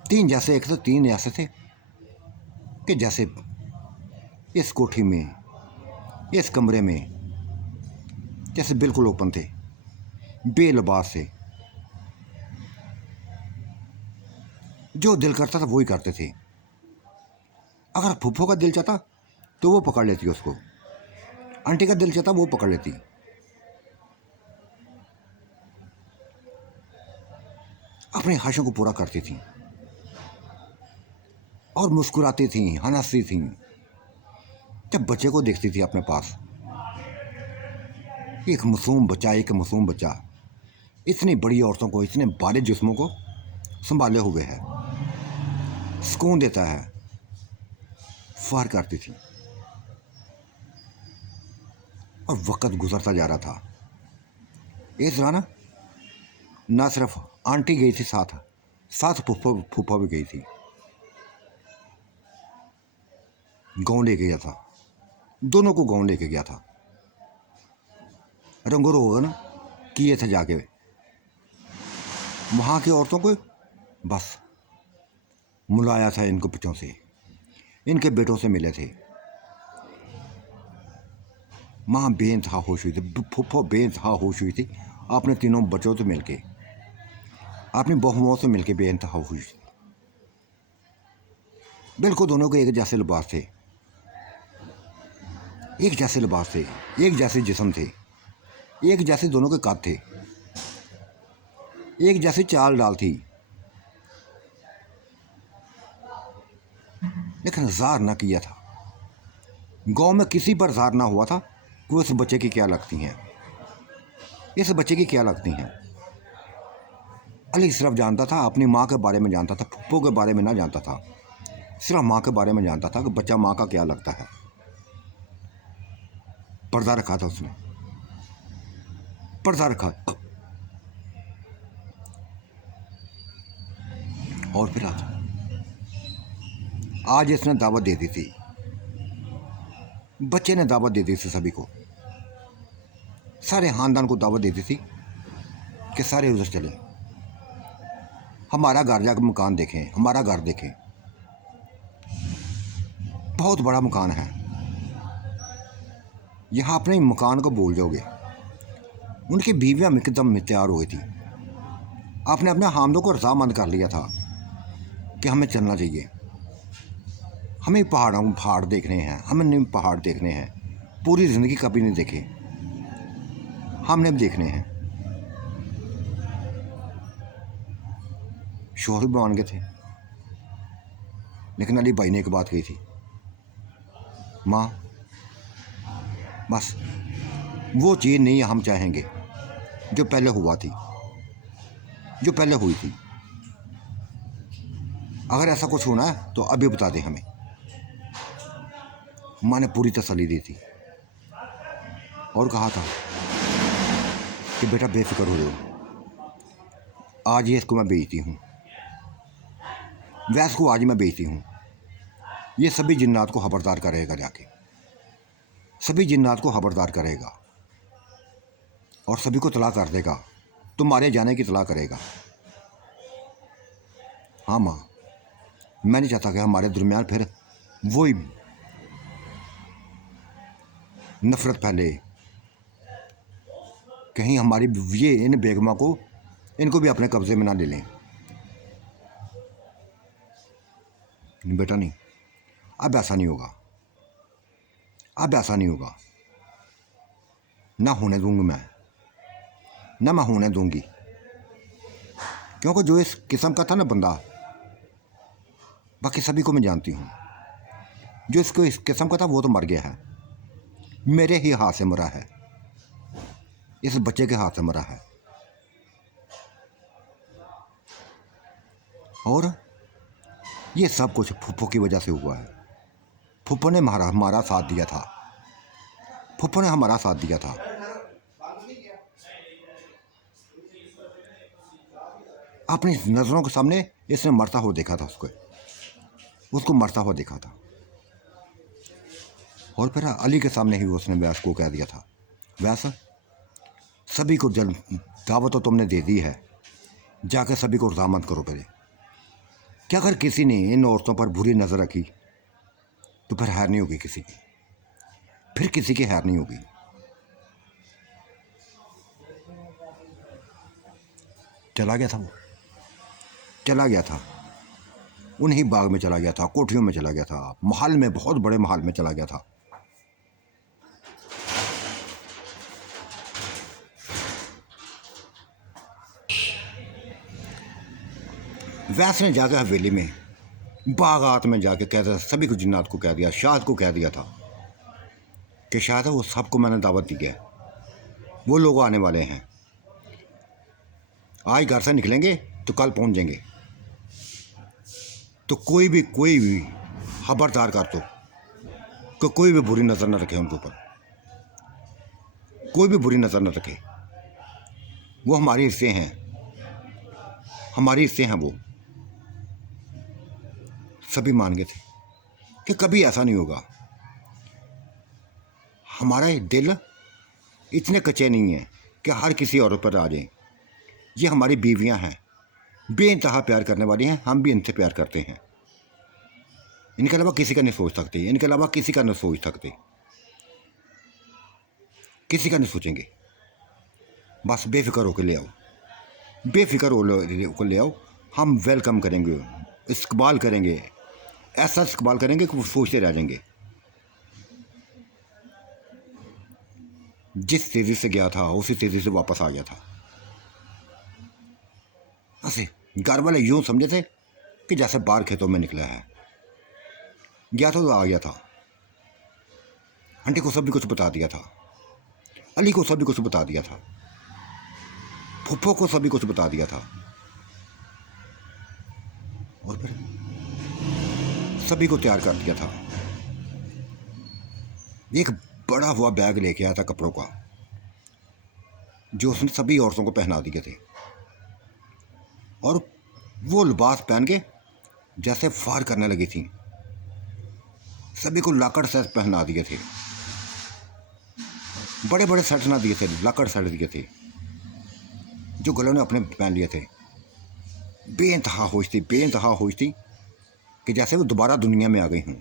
तीन जैसे, एक तो तीन ऐसे थे कि जैसे इस कोठी में, इस कमरे में जैसे बिल्कुल ओपन थे, बेलिबास से, जो दिल करता था वही करते थे। अगर फूफो का दिल चाहता तो वो पकड़ लेती उसको, आंटी का दिल चाहता वो पकड़ लेती। अपनी ख्वाहिशों को पूरा करती थी और मुस्कुराती थी, हंसती थी। जब बच्चे को देखती थी अपने पास, एक मासूम बच्चा इतनी बड़ी औरतों को, इतने बड़े जिस्मों को संभाले हुए है, सुकून देता है, फार करती थी। और वक्त गुजरता जा रहा था। इस दौरान ना सिर्फ आंटी गई थी साथ, साथ फूफा भी गई थी। गांव लेके गया था, दोनों को गांव लेके गया था। रंगो रोगन किए थे जाके, वहाँ की औरतों को बस मुलाया था इनको बच्चों से, इनके बेटों से मिले थे। माँ बेइंतहा होश हुई थी, फूफो बेइंतहा होश हुई थी अपने तीनों बच्चों से मिलके, अपनी बहुओं से मिलके बेइंतहा हुई थी। बिल्कुल दोनों के एक जैसे लिबास थे, एक जैसे लिबास थे, एक जैसे जिस्म थे, एक जैसे दोनों के कद थे, एक जैसी चाल डाल थी। लेकिन ज़ार ना किया था, गांव में किसी पर ज़ार ना हुआ था कि उस बच्चे की क्या लगती हैं, इस बच्चे की क्या लगती हैं। अली सिर्फ जानता था, अपनी माँ के बारे में जानता था, फुप्पो के बारे में ना जानता था। सिर्फ माँ के बारे में जानता था कि बच्चा माँ का क्या लगता है। पर्दा रखा था उसने, पर्दा रखा। और फिर आज इसने दावत दे दी थी, बच्चे ने दावत दे दी थी सभी को, सारे खानदान को दावत दे दी थी कि सारे उधर चले, हमारा घर जाकर मकान देखें, हमारा घर देखें, बहुत बड़ा मकान है, यहाँ अपने मकान को भूल जाओगे। उनकी बीवियाँ एकदम में तैयार हो गई थी, आपने अपने हामिदों को रजामंद कर लिया था कि हमें चलना चाहिए, हमें पहाड़ देखने हैं, हमें पहाड़ देखने हैं, पूरी ज़िंदगी कभी नहीं देखे, हमने भी देखने हैं। शोहर भी मान गए थे, लेकिन अली भाई ने एक बात कही थी, माँ बस वो चीज़ नहीं हम चाहेंगे जो पहले हुआ थी, जो पहले हुई थी। अगर ऐसा कुछ होना है तो अभी बता दे हमें। माँ ने पूरी तसल्ली दी थी और कहा था कि बेटा बेफिक्र हो जाओ, आज ये इसको मैं बेचती हूँ, वैस को आज मैं बेचती हूँ, ये सभी जिन्नात को खबरदार करेगा, जाके सभी जिन्नात को खबरदार करेगा और सभी को तलाक कर देगा, तुम्हारे जाने की तलाह करेगा। हाँ माँ, मैं नहीं चाहता कि हमारे दरमियान फिर वही नफ़रत फैले, कहीं हमारी ये इन बेगमा को, इनको भी अपने कब्ज़े में ना ले लें। बेटा नहीं, अब ऐसा नहीं होगा, अब ऐसा नहीं होगा, ना होने दूंगी मैं, ना मैं होने दूंगी, क्योंकि जो इस किस्म का था ना बंदा, बाकी सभी को मैं जानती हूँ, जो इसको इस किस्म का था वो तो मर गया है, मेरे ही हाथ से मरा है, इस बच्चे के हाथ से मरा है। और ये सब कुछ फुप्पो की वजह से हुआ है। फुप्पो ने हमारा साथ दिया था, फुप्पो ने हमारा साथ दिया था। अपनी नज़रों के सामने इसने मरता हुआ देखा था, उसको मरता हुआ देखा था। और फिर अली के सामने ही उसने व्यास को कह दिया था, व्यास सभी को जल दावत तो तुमने दे दी है, जाकर सभी को रजामंद करो पहले। क्या अगर किसी ने इन औरतों पर बुरी नज़र रखी तो फिर हैर नहीं होगी किसी की, फिर किसी की हैर नहीं होगी। चला गया था वो, चला गया था, उन्हीं बाग में चला गया था, कोठियों में चला गया था, महल में, बहुत बड़े महल में चला गया था। वैस ने जाकर हवेली में, बागात में जाके कह दिया, सभी को जिन्नात को कह दिया, शाद को कह दिया था कि शायद वो सबको मैंने दावत दी है, वो लोग आने वाले हैं, आज घर से निकलेंगे तो कल पहुंच जाएंगे, तो कोई भी खबरदार कर दो कि कोई भी बुरी नज़र न रखे उनके ऊपर, कोई भी बुरी नज़र न रखे, वो हमारे हिस्से हैं, हमारे हिस्से हैं वो। सभी मान गए थे कि कभी ऐसा नहीं होगा, हमारा दिल इतने कच्चे नहीं है कि हर किसी औरत पर आ जाए, ये हमारी बीवियां हैं, बेइंतहा प्यार करने वाली हैं, हम भी इनसे प्यार करते हैं, इनके अलावा किसी का नहीं सोच सकते, इनके अलावा किसी का नहीं सोच सकते, किसी का नहीं सोचेंगे। बस बेफिक्र होकर ले आओ, बेफिक्र होकर ले आओ, हम वेलकम करेंगे, इस्तकबाल करेंगे, ऐसा इस्तकबाल करेंगे कि वो सोचते रह जाएंगे। जिस तेज़ी से गया था उसी तेज़ी से वापस आ गया था। ऐसे घर वाले यूँ समझे थे कि जैसे बाहर खेतों में निकला है, गया तो आ गया था। आंटी को सभी कुछ बता दिया था, अली को सभी कुछ बता दिया था, फुप्पो को सभी कुछ बता दिया था, सभी को तैयार कर दिया था। एक बड़ा हुआ बैग लेके आया था कपड़ों का, जो उसने सभी औरतों को पहना दिए थे, और वो लिबास पहन के जैसे फार करने लगी थी। सभी को लाकड़ सेट पहना दिए थे, बड़े बड़े सेट ना दिए थे, लाकड़ सेट दिए थे, जो गलों ने अपने पहन लिए थे। बेइंतहा होश थी, बेइंतहा होश थी कि जैसे वो दोबारा दुनिया में आ गई हूँ।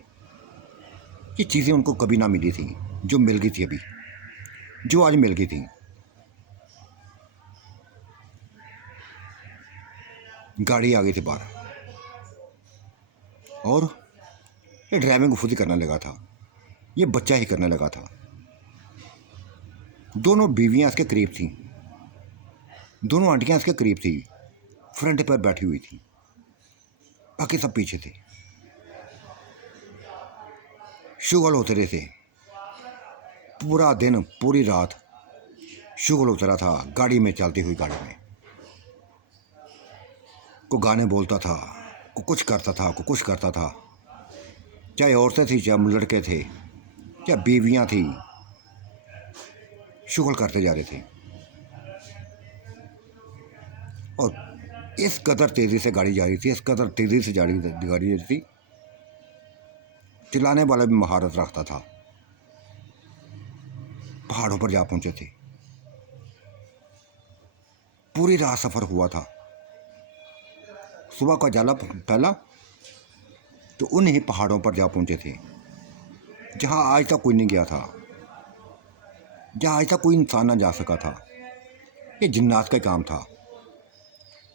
ये चीज़ें उनको कभी ना मिली थी जो मिल गई थी अभी, जो आज मिल गई थी। गाड़ी आ गई थी बाहर, और ये ड्राइविंग खुद ही करने लगा था, ये बच्चा ही करने लगा था। दोनों बीवियाँ इसके करीब थीं, दोनों आंटियाँ इसके करीब थी, फ्रंट पर बैठी हुई थी, बाकी सब पीछे थे। शुगल होते रहे थे, पूरा दिन पूरी रात शुगल होता रहा था। गाड़ी में, चलती हुई गाड़ी में को गाने बोलता था, को कुछ करता था, को कुछ करता था। चाहे औरतें थी, चाहे लड़के थे, चाहे बीवियां थी, शुगल करते जा रहे थे। और इस कदर तेज़ी से गाड़ी जा रही थी, इस कदर तेज़ी से गाड़ी जा रही थी, चलाने वाला भी महारत रखता था। पहाड़ों पर जा पहुंचे थे, पूरी रात सफ़र हुआ था। सुबह का जाला पहला तो उन्हीं पहाड़ों पर जा पहुंचे थे जहां आज तक कोई नहीं गया था, जहां आज तक कोई इंसान ना जा सका था। ये जिन्नात का काम था।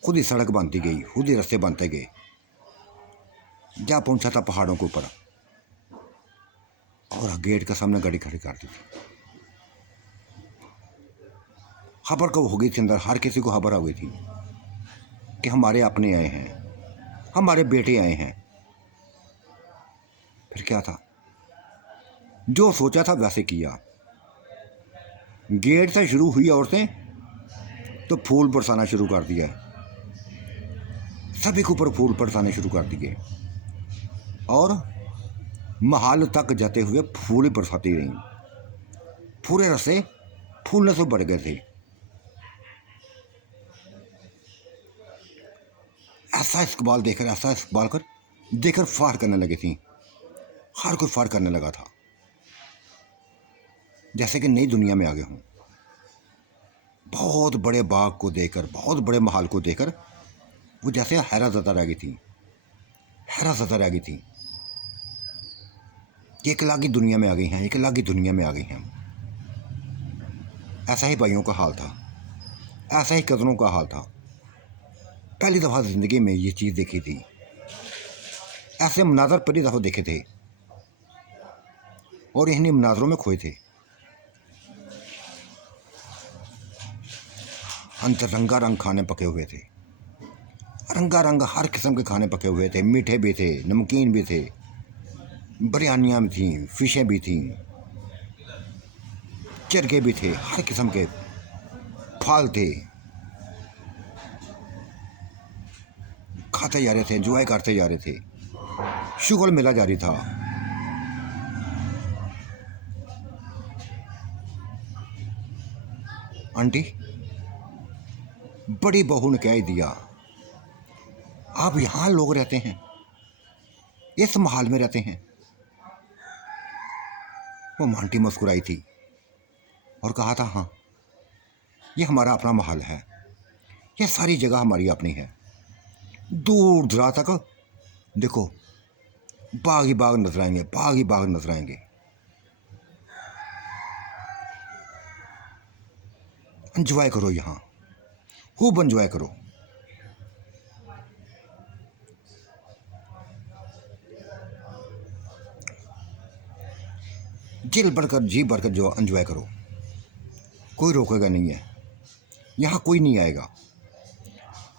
खुद ही सड़क बनती गई, खुद ही रास्ते बनते गए। जा पहुंचा था पहाड़ों के ऊपर, और गेट के सामने गाड़ी खड़ी कर दी थी। खबर कब हो गई थी अंदर, हर किसी को खबर हो गई थी कि हमारे अपने आए हैं, हमारे बेटे आए हैं। फिर क्या था, जो सोचा था वैसे किया। गेट से शुरू हुई औरतें तो फूल बरसाना शुरू कर दिया, सभी के ऊपर फूल बरसाने शुरू कर दिए, और महल तक जाते हुए फूल ही बरसाती रहीं। पूरे रस्ते फूलने से भर गए थे। ऐसा इस्तेमाल देखकर, ऐसा इस्तेमाल कर देखकर फार करने लगी थी। हर कोई फार करने लगा था, जैसे कि नई दुनिया में आ गए हों। बहुत बड़े बाग को देखकर, बहुत बड़े महल को देखकर वो जैसे हैरत ज़दा रह गई थी, हैरत ज़दा रह गई थी। एक अलग ही दुनिया में आ गई हैं, एक अलग ही दुनिया में आ गई हैं। ऐसा ही भाइयों का हाल था, ऐसा ही कदरों का हाल था। पहली दफ़ा ज़िंदगी में ये चीज़ देखी थी, ऐसे मनाज़र पहली दफ़ा देखे थे, और इन्हीं मनाज़रों में खोए थे। अंदर रंगारंग खाने पके हुए थे, रंगारंग हर किस्म के खाने पके हुए थे। मीठे भी थे, नमकीन भी थे, बिरयानियाँ भी थीं, फ़िशें भी थीं, चरखे भी थे, हर किस्म के फल थे। खाते जा रहे थे, एंजॉय करते जा रहे थे, शुगल मेला जारी था। आंटी, बड़ी बहू ने कह ही दिया, आप यहाँ लोग रहते हैं, इस महल में रहते हैं। वो आंटी मुस्कुराई थी और कहा था, हाँ, ये हमारा अपना महल है, ये सारी जगह हमारी अपनी है। दूर दराज तक देखो, बाग ही बाग नजर आएंगे, बाग ही बाग नजर आएंगे। एंजॉय करो, यहाँ खूब एंजॉय करो। दिल बढ़कर, जी बढ़कर जो एंजॉय करो, कोई रोकेगा नहीं है, यहाँ कोई नहीं आएगा।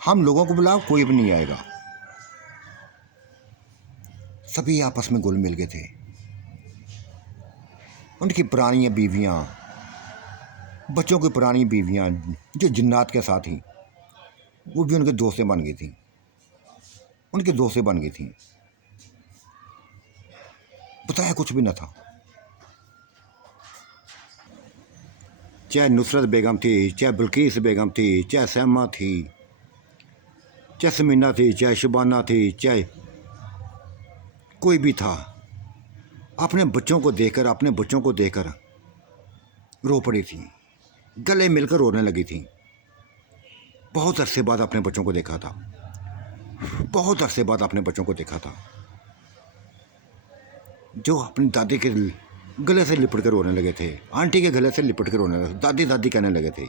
हम लोगों को बुलाओ, कोई भी नहीं आएगा। सभी आपस में घुल मिल गए थे। उनकी पुरानी बीवियाँ, बच्चों की पुरानी बीवियाँ जो जिन्नात के साथ थीं, वो भी उनके दोस्तें बन गई थीं, उनके दोस्तें बन गई थीं। पता है कुछ भी न था। चाहे नुसरत बेगम थी, चाहे बिल्किस बेगम थी, चाहे सैमा थी, चाहे समीना थी, चाहे शबाना थी, चाहे कोई भी था, अपने बच्चों को देखकर रो पड़ी थी, गले मिलकर रोने लगी थी। बहुत अरसे बाद अपने बच्चों को देखा था, बहुत अरसे बाद अपने बच्चों को देखा था, जो अपनी दादी के गले से लिपट कर रोने लगे थे, आंटी के गले से लिपट कर रोने लगे, दादी दादी कहने लगे थे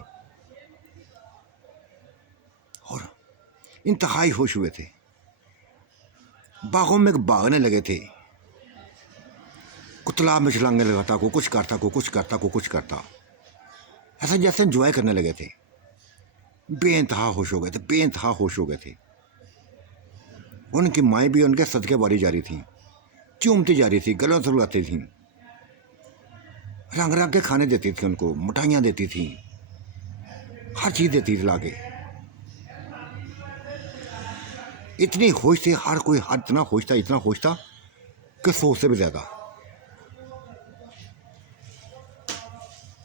और इंतहाई खुश हुए थे, बागों में भागने लगे थे, कुतला में छलांगे लगाता, को कुछ करता, को कुछ करता, को कुछ करता, ऐसा जैसे एंजॉय करने लगे थे। बेइंतहा खुश हो गए थे, बेइंतहा खुश हो गए थे। उनकी माएँ भी उनके सदके बारी जा रही थी, चूमती जा रही थी, गलों से लगाती थी, रंग रंग के खाने देती थी, उनको मिठाइयाँ देती थी, हर चीज़ देती थी लाके। इतनी खुश थी, हर कोई हर इतना खुश था, इतना खुश था कि सोच से भी ज़्यादा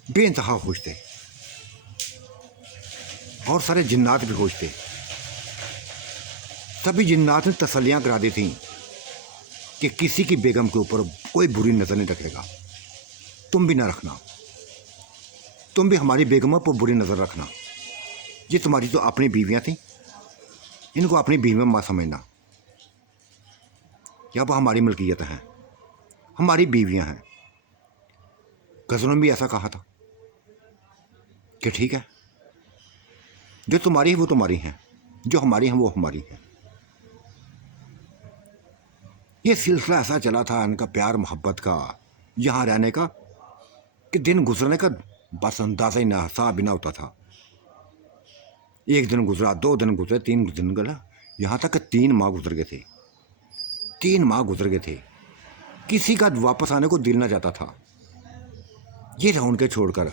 बेइंतहा खुश थे। और सारे जिन्नात भी खुश थे। सभी जिन्नात ने तसल्लियाँ करा दी थी कि किसी की बेगम के ऊपर कोई बुरी नज़र नहीं रखेगा, तुम भी ना रखना, तुम भी हमारी बेगमों पर बुरी नज़र रखना। ये तुम्हारी जो अपनी बीवियाँ थीं, इनको अपनी बीवियाँ मत समझना, या वो हमारी मलकियत हैं, हमारी बीवियाँ हैं। गज़लों में भी ऐसा कहा था कि ठीक है, जो तुम्हारी है वो तुम्हारी हैं, जो हमारी हैं वो हमारी हैं। ये सिलसिला ऐसा चला था इनका प्यार मोहब्बत का, यहाँ रहने का, कि दिन गुजरने का बस अंदाज़ा ही ना हिसाब भी ना होता था। एक दिन गुजरा, 2 दिन गुजरे, 3 दिन गुजरा, यहाँ तक कि 3 माह गुजर गए थे, 3 माह गुजर गए थे। किसी का वापस आने को दिल ना चाहता था। ये राउंड के छोड़कर,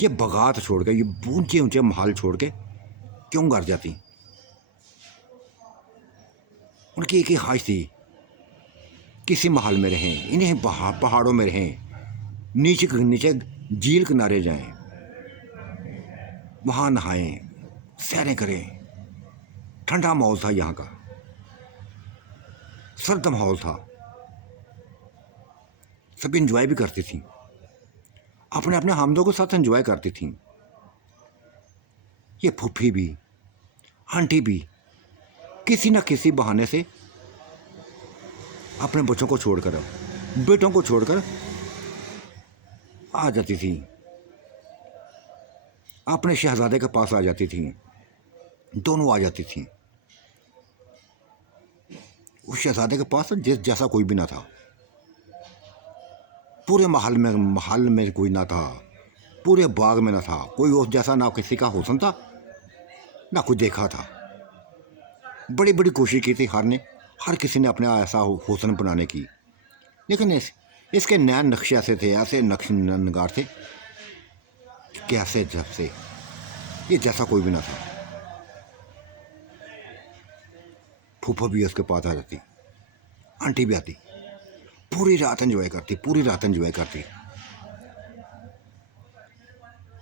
ये बगात छोड़ के, ये ऊंचे ऊंचे महल छोड़ के क्यों घर जाती? उनकी एक ही ख्वाहिश थी, किसी महल में रहें, इन्हें पहाड़ों में रहें, नीचे नीचे झील किनारे जाएं, वहाँ नहाएं, सैरें करें। ठंडा माहौल था यहाँ का, सर्द माहौल था, सभी एंजॉय भी करती थी, अपने अपने हमदों के साथ एंजॉय करती थी। ये फूफी भी, आंटी भी किसी न किसी बहाने से अपने बच्चों को छोड़कर, बेटों को छोड़कर आ जाती थी, अपने शहजादे के पास आ जाती थी, दोनों आ जाती थी। उस शहजादे के पास जैसा कोई भी ना था, पूरे महल में कोई ना था, पूरे बाग में ना था कोई उस जैसा, ना किसी का हुस्न था, ना कुछ देखा था। बड़ी बड़ी कोशिश की थी हर किसी ने अपने ऐसा हुस्न बनाने की, लेकिन इसके नए नक्शे ऐसे थे, ऐसे नक्श नगार थे कि ऐसे जब से ये जैसा कोई भी ना था। फूफा भी उसके पास आ जाती, आंटी भी आती, पूरी रात एंजॉय करती, पूरी रात एंजॉय करती।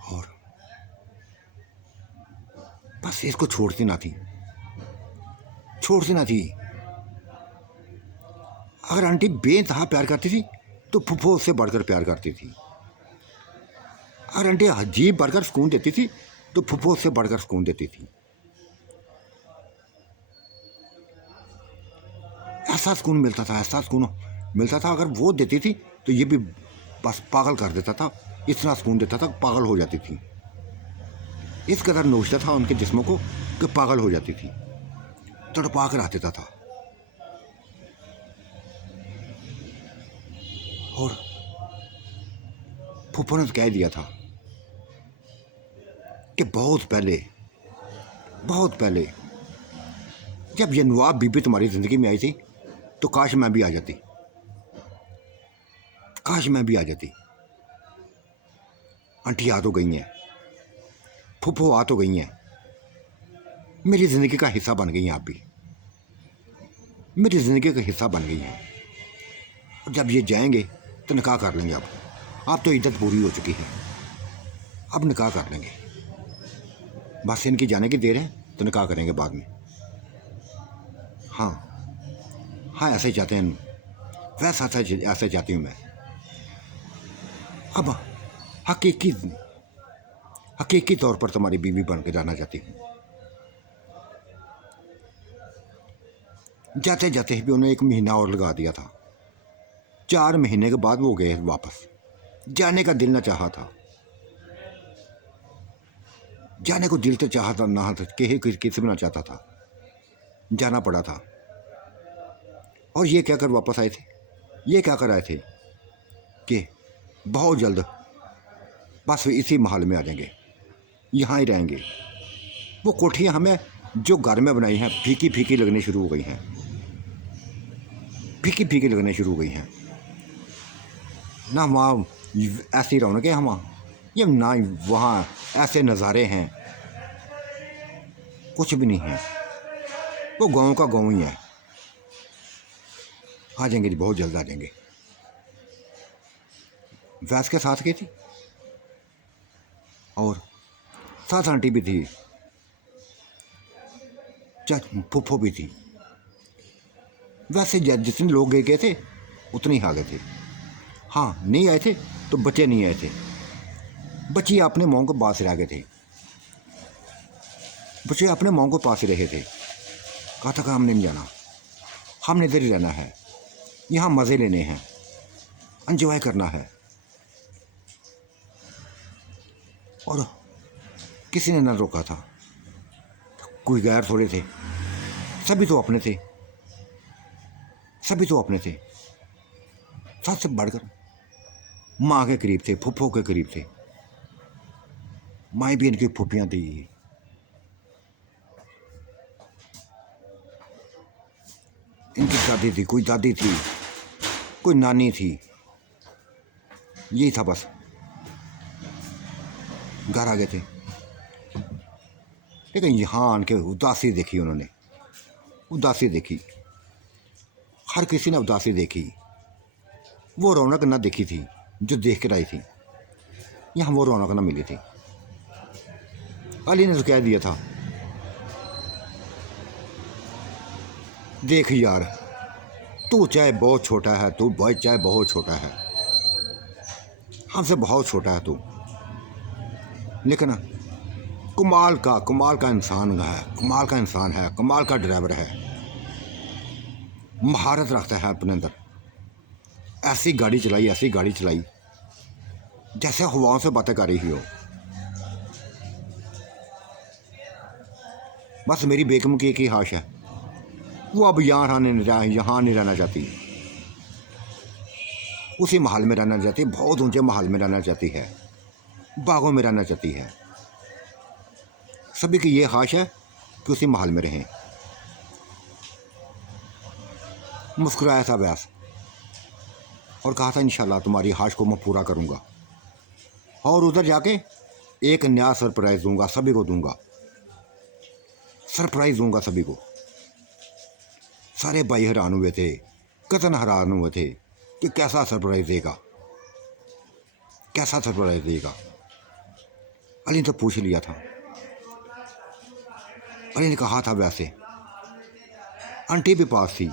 और बस इसको छोड़ती ना थी, छोड़ती ना थी। अगर आंटी बेइंतहा प्यार करती थी तो फूफो उससे बढ़कर प्यार करती थी। अगर आंटी अजीब बढ़कर सुकून देती थी तो फूफो उससे बढ़कर सुकून देती थी। ऐसा सुकून मिलता था, ऐसा सुकून मिलता था, अगर वो देती थी तो ये भी बस पागल कर देता था, इतना सुकून देता था पागल हो जाती थी। इस कदर नोचता था उनके जिस्मों को कि पागल हो जाती थी, तड़पा कर आ देता था। और फूफो ने कह दिया था कि बहुत पहले जब ये नवाब बीबी तुम्हारी ज़िंदगी में आई थी तो काश मैं भी आ जाती, काश मैं भी आ जाती। आंटी आ तो गई हैं, फूफो आ तो गई हैं, मेरी ज़िंदगी का हिस्सा बन गई हैं, आप भी मेरी ज़िंदगी का हिस्सा बन गई हैं। और जब ये जाएंगे तो निकाह कर लेंगे। अब तो इद्दत पूरी हो चुकी है, अब निकाह कर लेंगे। बस इनकी जाने की देर है तो निकाह करेंगे बाद में। हाँ हाँ, ऐसे ही चाहते हैं, वैसा ऐसे चाहती हूँ मैं। अब हकीकी तौर पर तुम्हारी बीवी बन के जाना चाहती हूँ। जाते जाते भी उन्हें 1 महीना और लगा दिया था। 4 महीने के बाद वो गए वापस। जाने का दिल न चाहा था, जाने को दिल तो चाहा था ना, किसी भी ना चाहता था, जाना पड़ा था। और ये क्या कर वापस आए थे, ये क्या कर आए थे कि बहुत जल्द बस इसी महल में आ जाएंगे, यहाँ ही रहेंगे। वो कोठियाँ हमें जो घर में बनाई हैं फीकी फीकी लगनी शुरू हो गई हैं, फीकी फीकी लगने शुरू हो गई हैं ना। वहाँ ऐसी रौनकें हम ये ना, वहाँ ऐसे नज़ारे हैं, कुछ भी नहीं है। वो गाँव का गाँव ही है। आ जाएंगे जी, बहुत जल्द आ जाएंगे। वैस के साथ गई थी और साथ आंटी भी थी, फुफ्फो भी थी। वैसे जितने लोग गए थे उतने ही आ गए थे। हाँ, नहीं आए थे तो बच्चे नहीं आए थे, बच्चे अपने माँ को पास रह गए थे, बच्चे अपने माँ को पास ही रहे थे। कहा था कि हमने नहीं जाना, हमने इधर ही रहना है, यहाँ मज़े लेने हैं, एंजॉय करना है। और किसी ने न रोका था, कोई गैर थोड़े थे, सभी तो अपने थे, सभी तो अपने थे। सबसे बढ़कर माँ के करीब थे, फुफ्फो के करीब थे। माँ भी इनकी फुफ्फियाँ थी, इनकी दादी थी, कोई दादी थी, कोई नानी थी, यही था बस। घर आ गए थे, लेकिन यहाँ आन के उदासी देखी उन्होंने, उदासी देखी, हर किसी ने उदासी देखी। वो रौनक ना देखी थी जो देख कर आई थी, यहाँ वो रौनक ना मिली थी। अली ने तो कह दिया था, देख यार, तू चाहे बहुत छोटा है, तू भाई चाहे बहुत छोटा है, हमसे बहुत छोटा है तू, लेकिन कमाल का इंसान है, कमाल का इंसान है, कमाल का ड्राइवर है, महारत रखता है अपने अंदर। ऐसी गाड़ी चलाई, ऐसी गाड़ी चलाई जैसे हवाओं से बातें कर रही हो। बस मेरी बेगम की एक ही ख्वाहिश है, वो अब यहाँ नहीं रहना चाहती, उसी महल में रहना चाहती, बहुत ऊंचे महल में रहना चाहती है, बागों में रहना चाहती है। सभी की ये ख्वाहिश है कि उसी महल में रहें। मुस्कुराया था व्यास और कहा था इंशाल्लाह तुम्हारी ख्वाहिश को मैं पूरा करूँगा, और उधर जाके एक नया सरप्राइज़ दूंगा, सभी को दूंगा, सरप्राइज़ दूंगा सभी को। सारे भाई हैरान हुए थे, कतन हैरान हुए थे कि कैसा सरप्राइज़ देगा, कैसा सरप्राइज़ देगा। अली ने तो पूछ लिया था, अली ने कहा था वैसे, आंटी भी पास थी,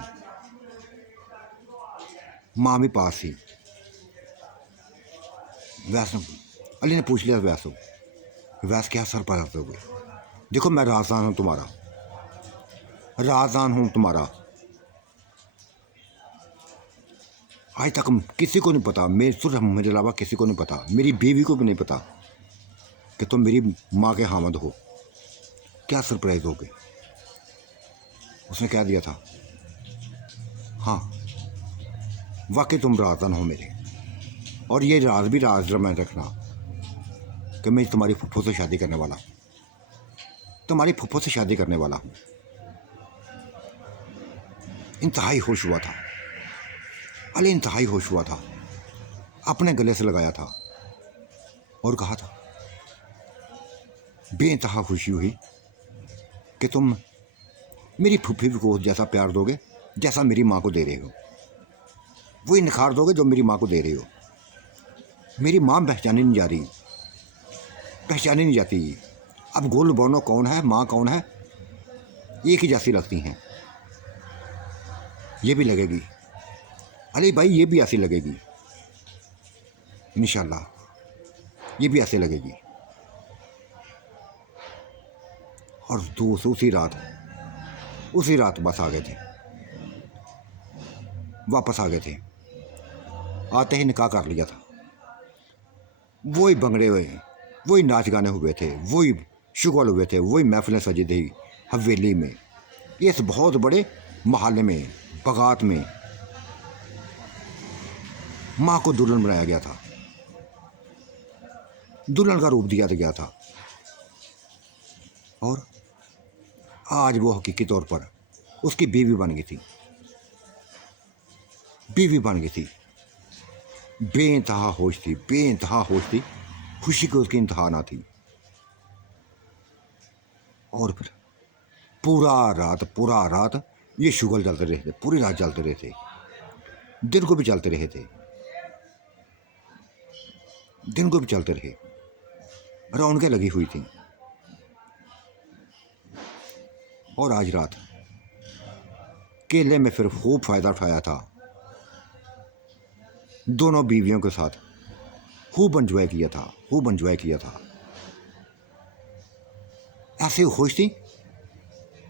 माँ भी पास थी। वैसे अली ने पूछ लिया वैसे, वैसे क्या सरप्राइज़ दोगे? देखो मैं राज़दान हूँ तुम्हारा, राज़दान हूँ तुम्हारा। आज तक किसी को नहीं पता, मेरे अलावा किसी को नहीं पता, मेरी बीवी को भी नहीं पता कि तुम मेरी माँ के हामिद हो। क्या सरप्राइज़ दोगे? उसने कह दिया था, हाँ वाकई तुम राज़दान हो मेरे, और ये राज भी राज में रखना कि मैं तुम्हारी फुफ्फो से शादी करने वाला हूँ, तुम्हारी फुफ्फो से शादी करने वाला हूँ। इंतहाई खुश हुआ था अली, इंतहाई खुश हुआ था, अपने गले से लगाया था और कहा था, बेइंतहा खुशी हुई कि तुम मेरी फुफ्फी को जैसा प्यार दोगे जैसा मेरी माँ को दे रहे हो। वही निखार दोगे जो मेरी माँ को दे रहे हो। मेरी माँ पहचानी नहीं जा रही, पहचानी नहीं जाती। अब गोल बोनो कौन है, माँ कौन है, एक ही जैसी लगती हैं। ये भी लगेगी, अरे भाई ये भी ऐसी लगेगी इंशाल्लाह, ये भी ऐसे लगेगी। और उसी रात बस आ गए थे, वापस आ गए थे। आते ही निकाह कर लिया था। वही भंगड़े हुए, वही नाच गाने हुए थे, वही शुगल हुए थे, वही महफिलें सजी थी हवेली में, इस बहुत बड़े महल में, बगात में। माँ को दुल्हन बनाया गया था, दुल्हन का रूप दिया गया था। और आज वो हकीकी तौर पर उसकी बीवी बन गई थी, बीवी बन गई थी। बेइंतहा होश थी, बेइंतहा होश थी, खुशी की उसकी इंतहा ना थी। और फिर पूरा रात ये शुगल चलते रहे थे, पूरी रात चलते रहे थे, दिन को भी चलते रहे थे, दिन को भी चलते रहे। रौनकें लगी हुई थी। और आज रात केले में फिर खूब फायदा उठाया था, दोनों बीवियों के साथ खूब एंजॉय किया था, खूब एंजॉय किया था। ऐसे खुश थी,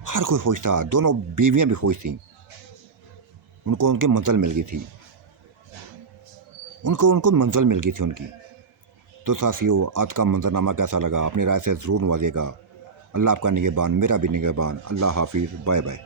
हर कोई खुश था, दोनों बीवियां भी खुश थीं। उनको उनकी मंजिल मिल गई थी, उनको मंजिल मिल गई थी उनकी। तो साथियों, आज का मंजरनामा कैसा लगा अपनी राय से ज़रूर नवाजिएगा। अल्लाह आपका निगहबान, मेरा भी निगहबान। अल्लाह हाफिज़, बाय बाय।